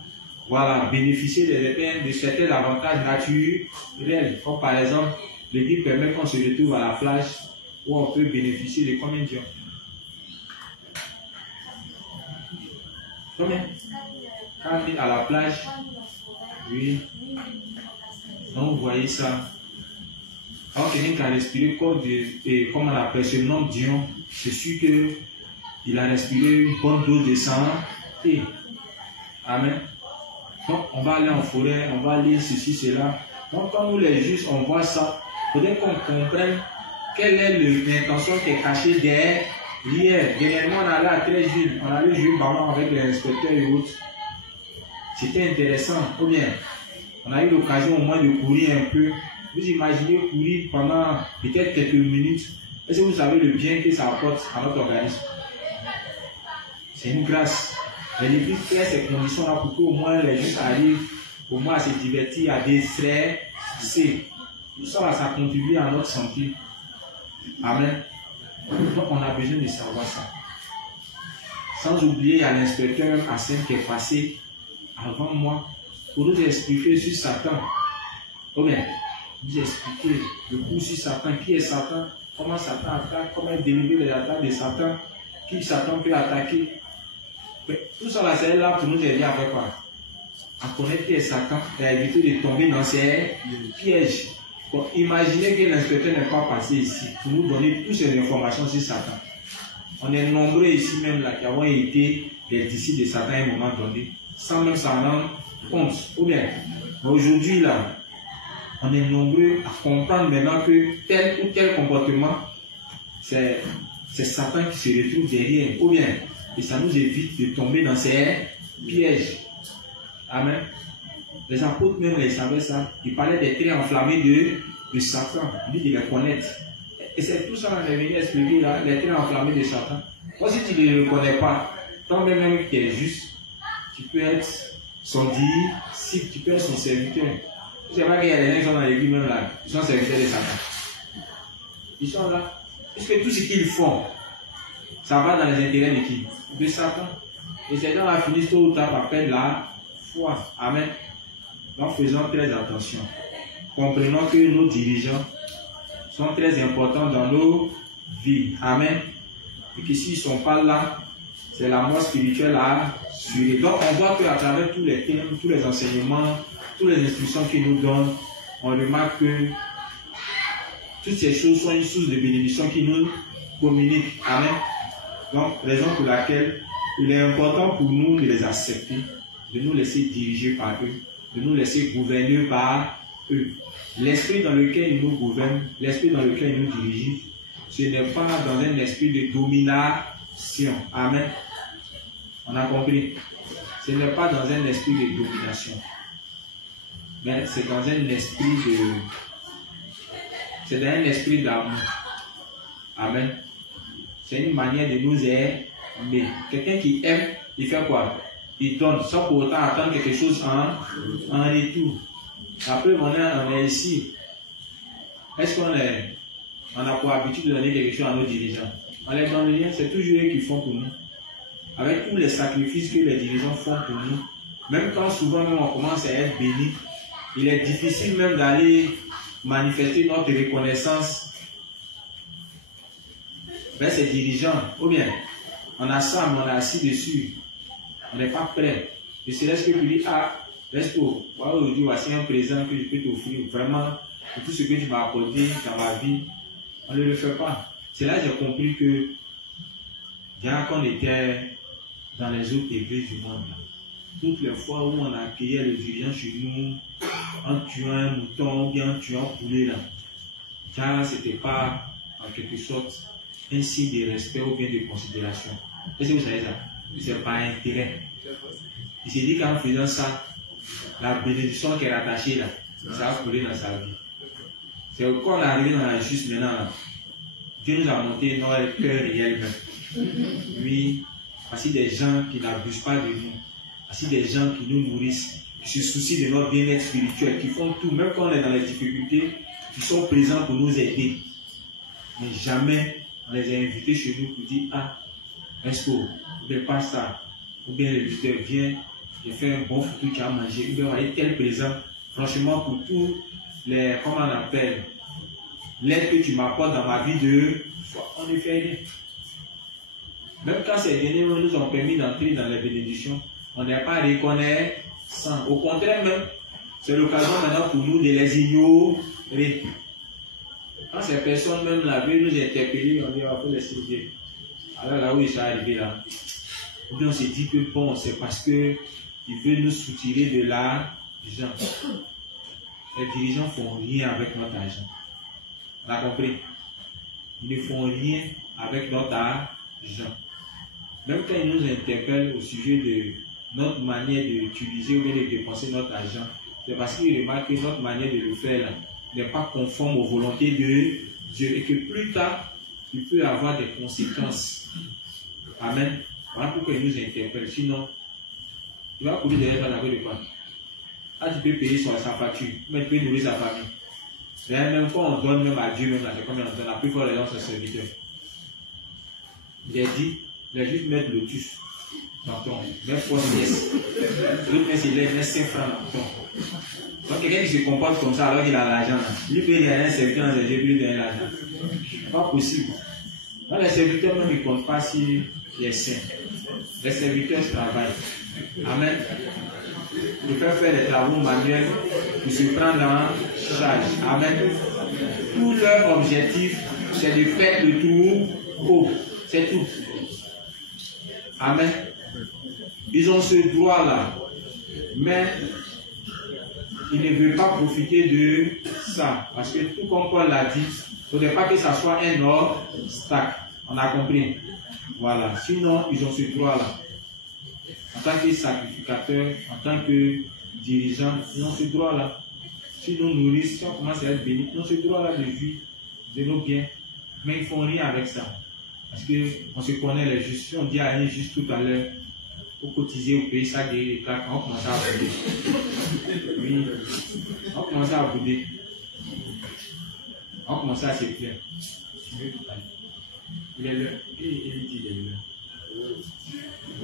bénéficier de certains avantages naturels. Comme par exemple, l'Église permet qu'on se retrouve à la plage où on peut bénéficier de combien de gens? Combien? 4 000 à la plage. Oui. Donc vous voyez ça. Quand quelqu'un qui a respiré comme on appelle ce nom d'ion, c'est sûr qu'il a respiré une bonne dose de santé. Amen. Donc on va aller en forêt, on va aller ceci, cela. Donc quand nous les justes, on voit ça, il faudrait qu'on comprenne quelle est l'intention qui est cachée derrière. Dernièrement, on allait à 13 villes, on allait jouer ballon avec les inspecteurs et autres. C'était intéressant. Ou bien, on a eu l'occasion au moins de courir un peu. Vous imaginez courir pendant peut-être quelques minutes. Est-ce que vous savez le bien que ça apporte à notre organisme? C'est une grâce. Mais l'Église crée ces conditions-là pour qu'au moins les gens arrivent au moins à se divertir, à déstresser. Tout ça, ça contribue à notre santé. Amen. Donc on a besoin de savoir ça. Sans oublier, il y a l'inspecteur Hassan qui est passé avant moi pour nous expliquer sur Satan. Oh bien, nous expliquer le coup sur Satan, qui est Satan, comment Satan attaque, comment délivrer les attaques de Satan, qui Satan peut attaquer. Mais tout ça là, c'est là pour nous aider avec quoi? À connaître qui est Satan et à éviter de tomber dans ces pièges. Bon, imaginez que l'inspecteur n'est pas passé ici pour nous donner toutes ces informations sur Satan. On est nombreux ici même là qui avons été des disciples de Satan à un moment donné, sans même s'en rendre compte. Ou bien, aujourd'hui là, on est nombreux à comprendre maintenant que tel ou tel comportement, c'est Satan qui se retrouve derrière. Ou bien, et ça nous évite de tomber dans ces pièges. Amen. Les apôtres même, ils savaient ça. Ils parlaient des traits enflammés de Satan. Ils disaient de les connaître. Et c'est tout ça qu'on est venu expliquer là, les traits enflammés de Satan. Moi, si tu ne le connais pas, tant même qui est juste, tu peux être son disciple, tu peux être son serviteur. Je ne sais pas qu'il y a des gens qui sont dans l'église même là, ils sont serviteurs de Satan. Ils sont là. Puisque tout ce qu'ils font, ça va dans les intérêts de qui? De Satan. Et ces gens-là finissent tôt ou tard par perdre la foi. Amen. Donc faisons très attention. Comprenons que nos dirigeants sont très importants dans nos vies. Amen. Et que s'ils ne sont pas là, c'est la mort spirituelle à suivre. Donc on voit qu'à travers tous les thèmes, tous les enseignements, toutes les instructions qu'ils nous donnent, on remarque que toutes ces choses sont une source de bénédiction qui nous communique. Amen. Donc, raison pour laquelle il est important pour nous de les accepter, de nous laisser diriger par eux, de nous laisser gouverner par eux. L'esprit dans lequel ils nous gouvernent, l'esprit dans lequel ils nous dirigent, ce n'est pas dans un esprit de domination. Amen. On a compris. Ce n'est pas dans un esprit de domination. Mais c'est dans un esprit de... C'est dans un esprit d'amour. Amen. C'est une manière de nous aimer. Quelqu'un qui aime, il fait quoi? Il donne, sans pour autant attendre quelque chose en retour. Après, on est ici. Est-ce qu'on a pour habitude de donner quelque chose à nos dirigeants? On les donne rien, c'est toujours eux qui font pour nous. Avec tous les sacrifices que les dirigeants font pour nous, même quand souvent même on commence à être béni, il est difficile même d'aller manifester notre reconnaissance vers ces dirigeants. Ou bien, on a ça, mais on est assis dessus. On n'est pas prêt. Et c'est là que tu dis, ah, Resto, aujourd'hui, voici un présent que je peux t'offrir. Vraiment, pour tout ce que tu m'as apporté dans ma vie, on ne le fait pas. C'est là que j'ai compris que, bien qu'on était dans les autres églises du monde, toutes les fois où on accueillait le dirigeant chez nous, en tuant un mouton ou bien en tuant un poulet, là, car ce n'était pas, en quelque sorte, un signe de respect ou bien de considération. Est-ce que vous savez ça? C'est pas intérêt. Il s'est dit qu'en faisant ça, la bénédiction qui est rattachée là, ça va couler dans sa vie. C'est quand on est arrivé dans la justice maintenant, là, Dieu nous a monté notre cœur réel même. Oui, voici des gens qui n'abusent pas de nous. Voici des gens qui nous nourrissent, qui se soucient de notre bien-être spirituel, qui font tout, même quand on est dans les difficultés, qui sont présents pour nous aider. Mais jamais on les a invités chez nous pour dire, ah, est-ce que vous ne pas ça? Ou bien le visiteur vient, j'ai fait un bon foutu qui a mangé, ou bien voyez tel présent. Franchement, pour tous les, comment on appelle, l'aide que tu m'apportes dans ma vie de foi, on ne fait rien. Même quand ces derniers nous ont permis d'entrer dans les bénédictions, on n'est pas reconnaissant. Au contraire même, c'est l'occasion maintenant pour nous de les ignorer. Quand ces personnes même là veulent nous interpeller, on dit, on va les servir. Alors là où ils sont arrivés là, ou bien on s'est dit que bon, c'est parce que ils veulent nous soutirer de l'argent. Les dirigeants ne font rien avec notre argent. On a compris? Ils ne font rien avec notre argent. Même quand ils nous interpellent au sujet de notre manière d'utiliser ou bien de dépenser notre argent, c'est parce qu'ils remarquent que notre manière de le faire n'est pas conforme aux volontés de Dieu et que plus tard, il peut avoir des conséquences. Amen. Voilà pourquoi ils nous interpellent. Sinon, il va courir derrière toi de quoi? Ah, tu peux payer sa facture, mais tu peux nourrir sa famille. Et même quand on donne même à Dieu, même là, c'est comme on donne, la plupart des gens sont serviteurs. Il est dit, les juifs mettent lotus. dans ton. Même poste yes. L'autre met ses lèvres, met 5 francs dans ton. Donc quelqu'un qui se comporte comme ça alors qu'il a l'argent, lui peut dire à un serviteur dans ses yeux, lui donner l'argent. Pas possible. Donc les serviteurs même ne comptent pas sur les saints. Les serviteurs travaillent. Amen. Ils peuvent faire des travaux manuels pour se prendre en charge. Amen. Tout leur objectif, c'est de faire le tour haut. C'est tout. Amen. Ils ont ce droit-là. Mais ils ne veulent pas profiter de ça. Parce que tout comme Paul l'a dit, il ne faudrait pas que ça soit un obstacle. On a compris. Voilà. Sinon, ils ont ce droit-là. En tant que sacrificateur, en tant que dirigeant, ils ont ce droit-là. Si nous nourrissons, si on commence à être bénis, ils ont ce droit-là de vivre de nos biens. Mais ils ne font rien avec ça. Parce qu'on se connaît les justes. Si on dit à un juste tout à l'heure, au cotiser, au payer ça, des claques, on commence à bouder. Oui, on commence à bouder. On commence à se plaindre. Il est l'heure. Il dit il est l'heure.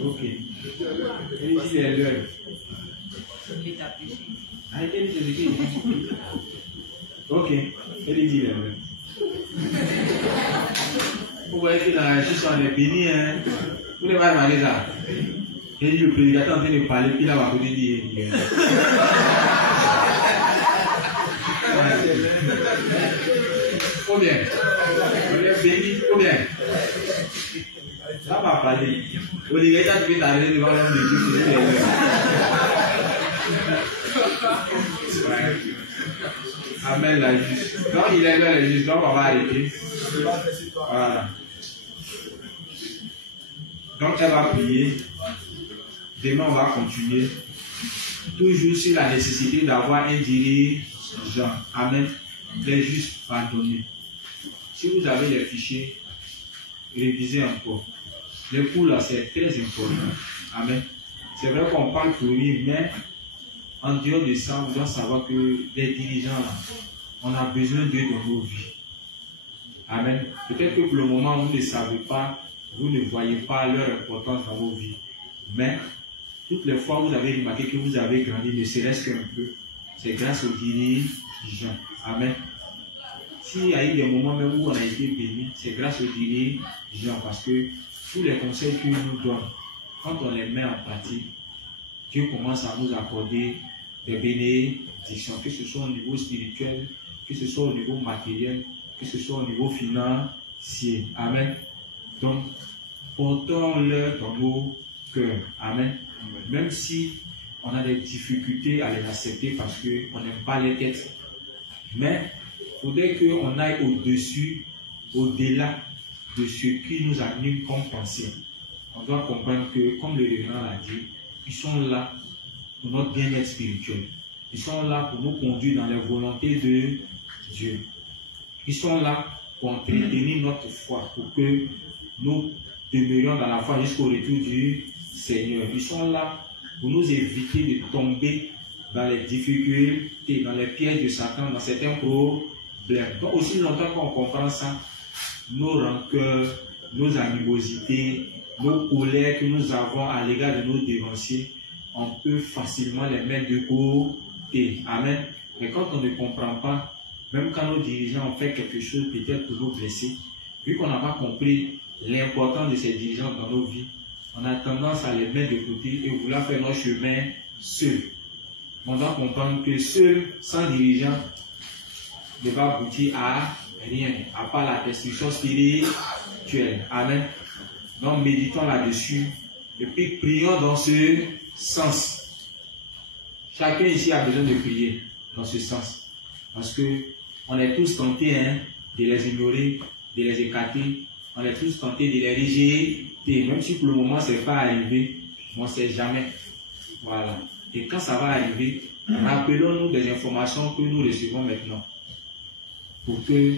Ok. Il dit il est l'heure. Ah, il dit il est l'heure. Ok. Il dit il est l'heure. Vous voyez que dans la justice, on est béni, hein. Vous ne pas demander ça. Et le prédicateur est en train de parler, puis là, on va vous dire. Ou bien. On est béni, ou bien. Ça va parler. Au lieu de t'arrêter devant l'homme de Dieu, c'est Amen, la justice. Donc, il est là, la justice. Donc, on va arrêter. Voilà. Donc, elle va prier. Demain, on va continuer. Toujours sur la nécessité d'avoir un dirigeant. Amen. Les justes pardonnés. Si vous avez les fichiers, révisez encore. Les cours là, c'est très important. Amen. C'est vrai qu'on parle pour lui, mais en dehors de ça, on doit savoir que les dirigeants là, on a besoin d'eux dans nos vies. Amen. Peut-être que pour le moment, vous ne savez pas, vous ne voyez pas leur importance dans vos vies. Mais, toutes les fois où vous avez remarqué que vous avez grandi, ne serait-ce qu'un peu, c'est grâce aux dirigeants. Amen. S'il y a eu des moments même où on a été béni, c'est grâce aux dirigeants. Parce que tous les conseils qu'ils nous donnent, quand on les met en pratique, Dieu commence à nous accorder des bénédictions, que ce soit au niveau spirituel, que ce soit au niveau matériel, que ce soit au niveau financier. Amen. Donc, portons-le dans nos cœurs. Amen. Même si on a des difficultés à les accepter parce qu'on n'aime pas les têtes. Mais il faudrait qu'on aille au-dessus, au-delà de ce qui nous anime comme pensée. On doit comprendre que, comme le révérend l'a dit, ils sont là pour notre bien-être spirituel. Ils sont là pour nous conduire dans la volonté de Dieu. Ils sont là pour entretenir notre foi, pour que nous demeurions dans la foi jusqu'au retour du Seigneur. Ils sont là pour nous éviter de tomber dans les difficultés, dans les pièges de Satan, dans certains problèmes. Donc aussi longtemps qu'on comprend ça, nos rancœurs, nos animosités, nos colères que nous avons à l'égard de nos dévanciers, on peut facilement les mettre de côté. Amen. Mais quand on ne comprend pas, même quand nos dirigeants ont fait quelque chose peut-être pour nous blesser, vu qu'on n'a pas compris l'importance de ces dirigeants dans nos vies, on a tendance à les mettre de côté et vouloir faire notre chemin seul. On doit comprendre que seul, sans dirigeant, ne va aboutir à rien, à part la destruction spirituelle. Amen. Donc méditons là-dessus et puis prions dans ce sens. Chacun ici a besoin de prier dans ce sens. Parce que on est tous tentés de les ignorer, de les écarter. On est tous tentés de les rejeter. Même si pour le moment ce n'est pas arrivé, on ne sait jamais. Voilà. Et quand ça va arriver, rappelons-nous des informations que nous recevons maintenant. Pour que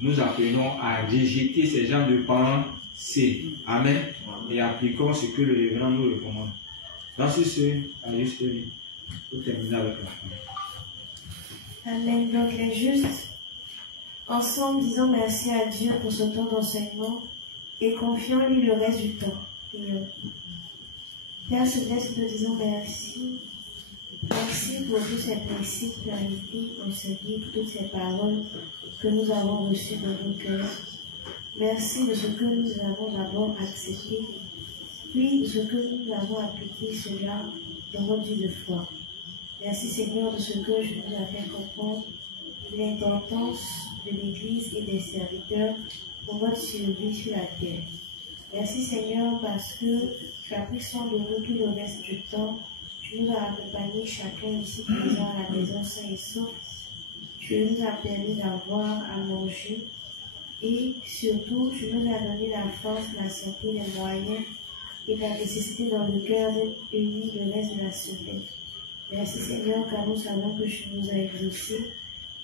nous apprenions à rejeter ces genres de pensées. Amen. Et appliquons ce que le révérend nous recommande. Dans ce à juste pour terminer avec la fin. Amen. Donc les justes, ensemble, disons merci à Dieu pour ce temps d'enseignement et confions-lui le reste du temps. Prions. Père Céleste, nous disons merci. Merci pour tous ces principes clarifiés, enseignés, pour toutes ces paroles que nous avons reçues dans nos cœurs. Merci de ce que nous avons d'abord accepté, puis de ce que nous avons appliqué cela dans notre vie de foi. Merci Seigneur de ce que je nous ai fait comprendre l'importance de l'Église et des serviteurs pour notre survie sur la terre. Merci Seigneur parce que tu as pris soin de nous tout le reste du temps. Tu nous as accompagnés chacun ici présent à la maison sain et sauf. Tu nous as permis d'avoir à manger et surtout tu nous as donné la force, la santé, les moyens et la nécessité dans le cœur d'être unis le reste de la semaine. Merci Seigneur car nous savons que tu nous as exaucés.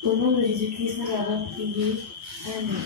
Au nom de Jésus-Christ, nous avons prié. Amen.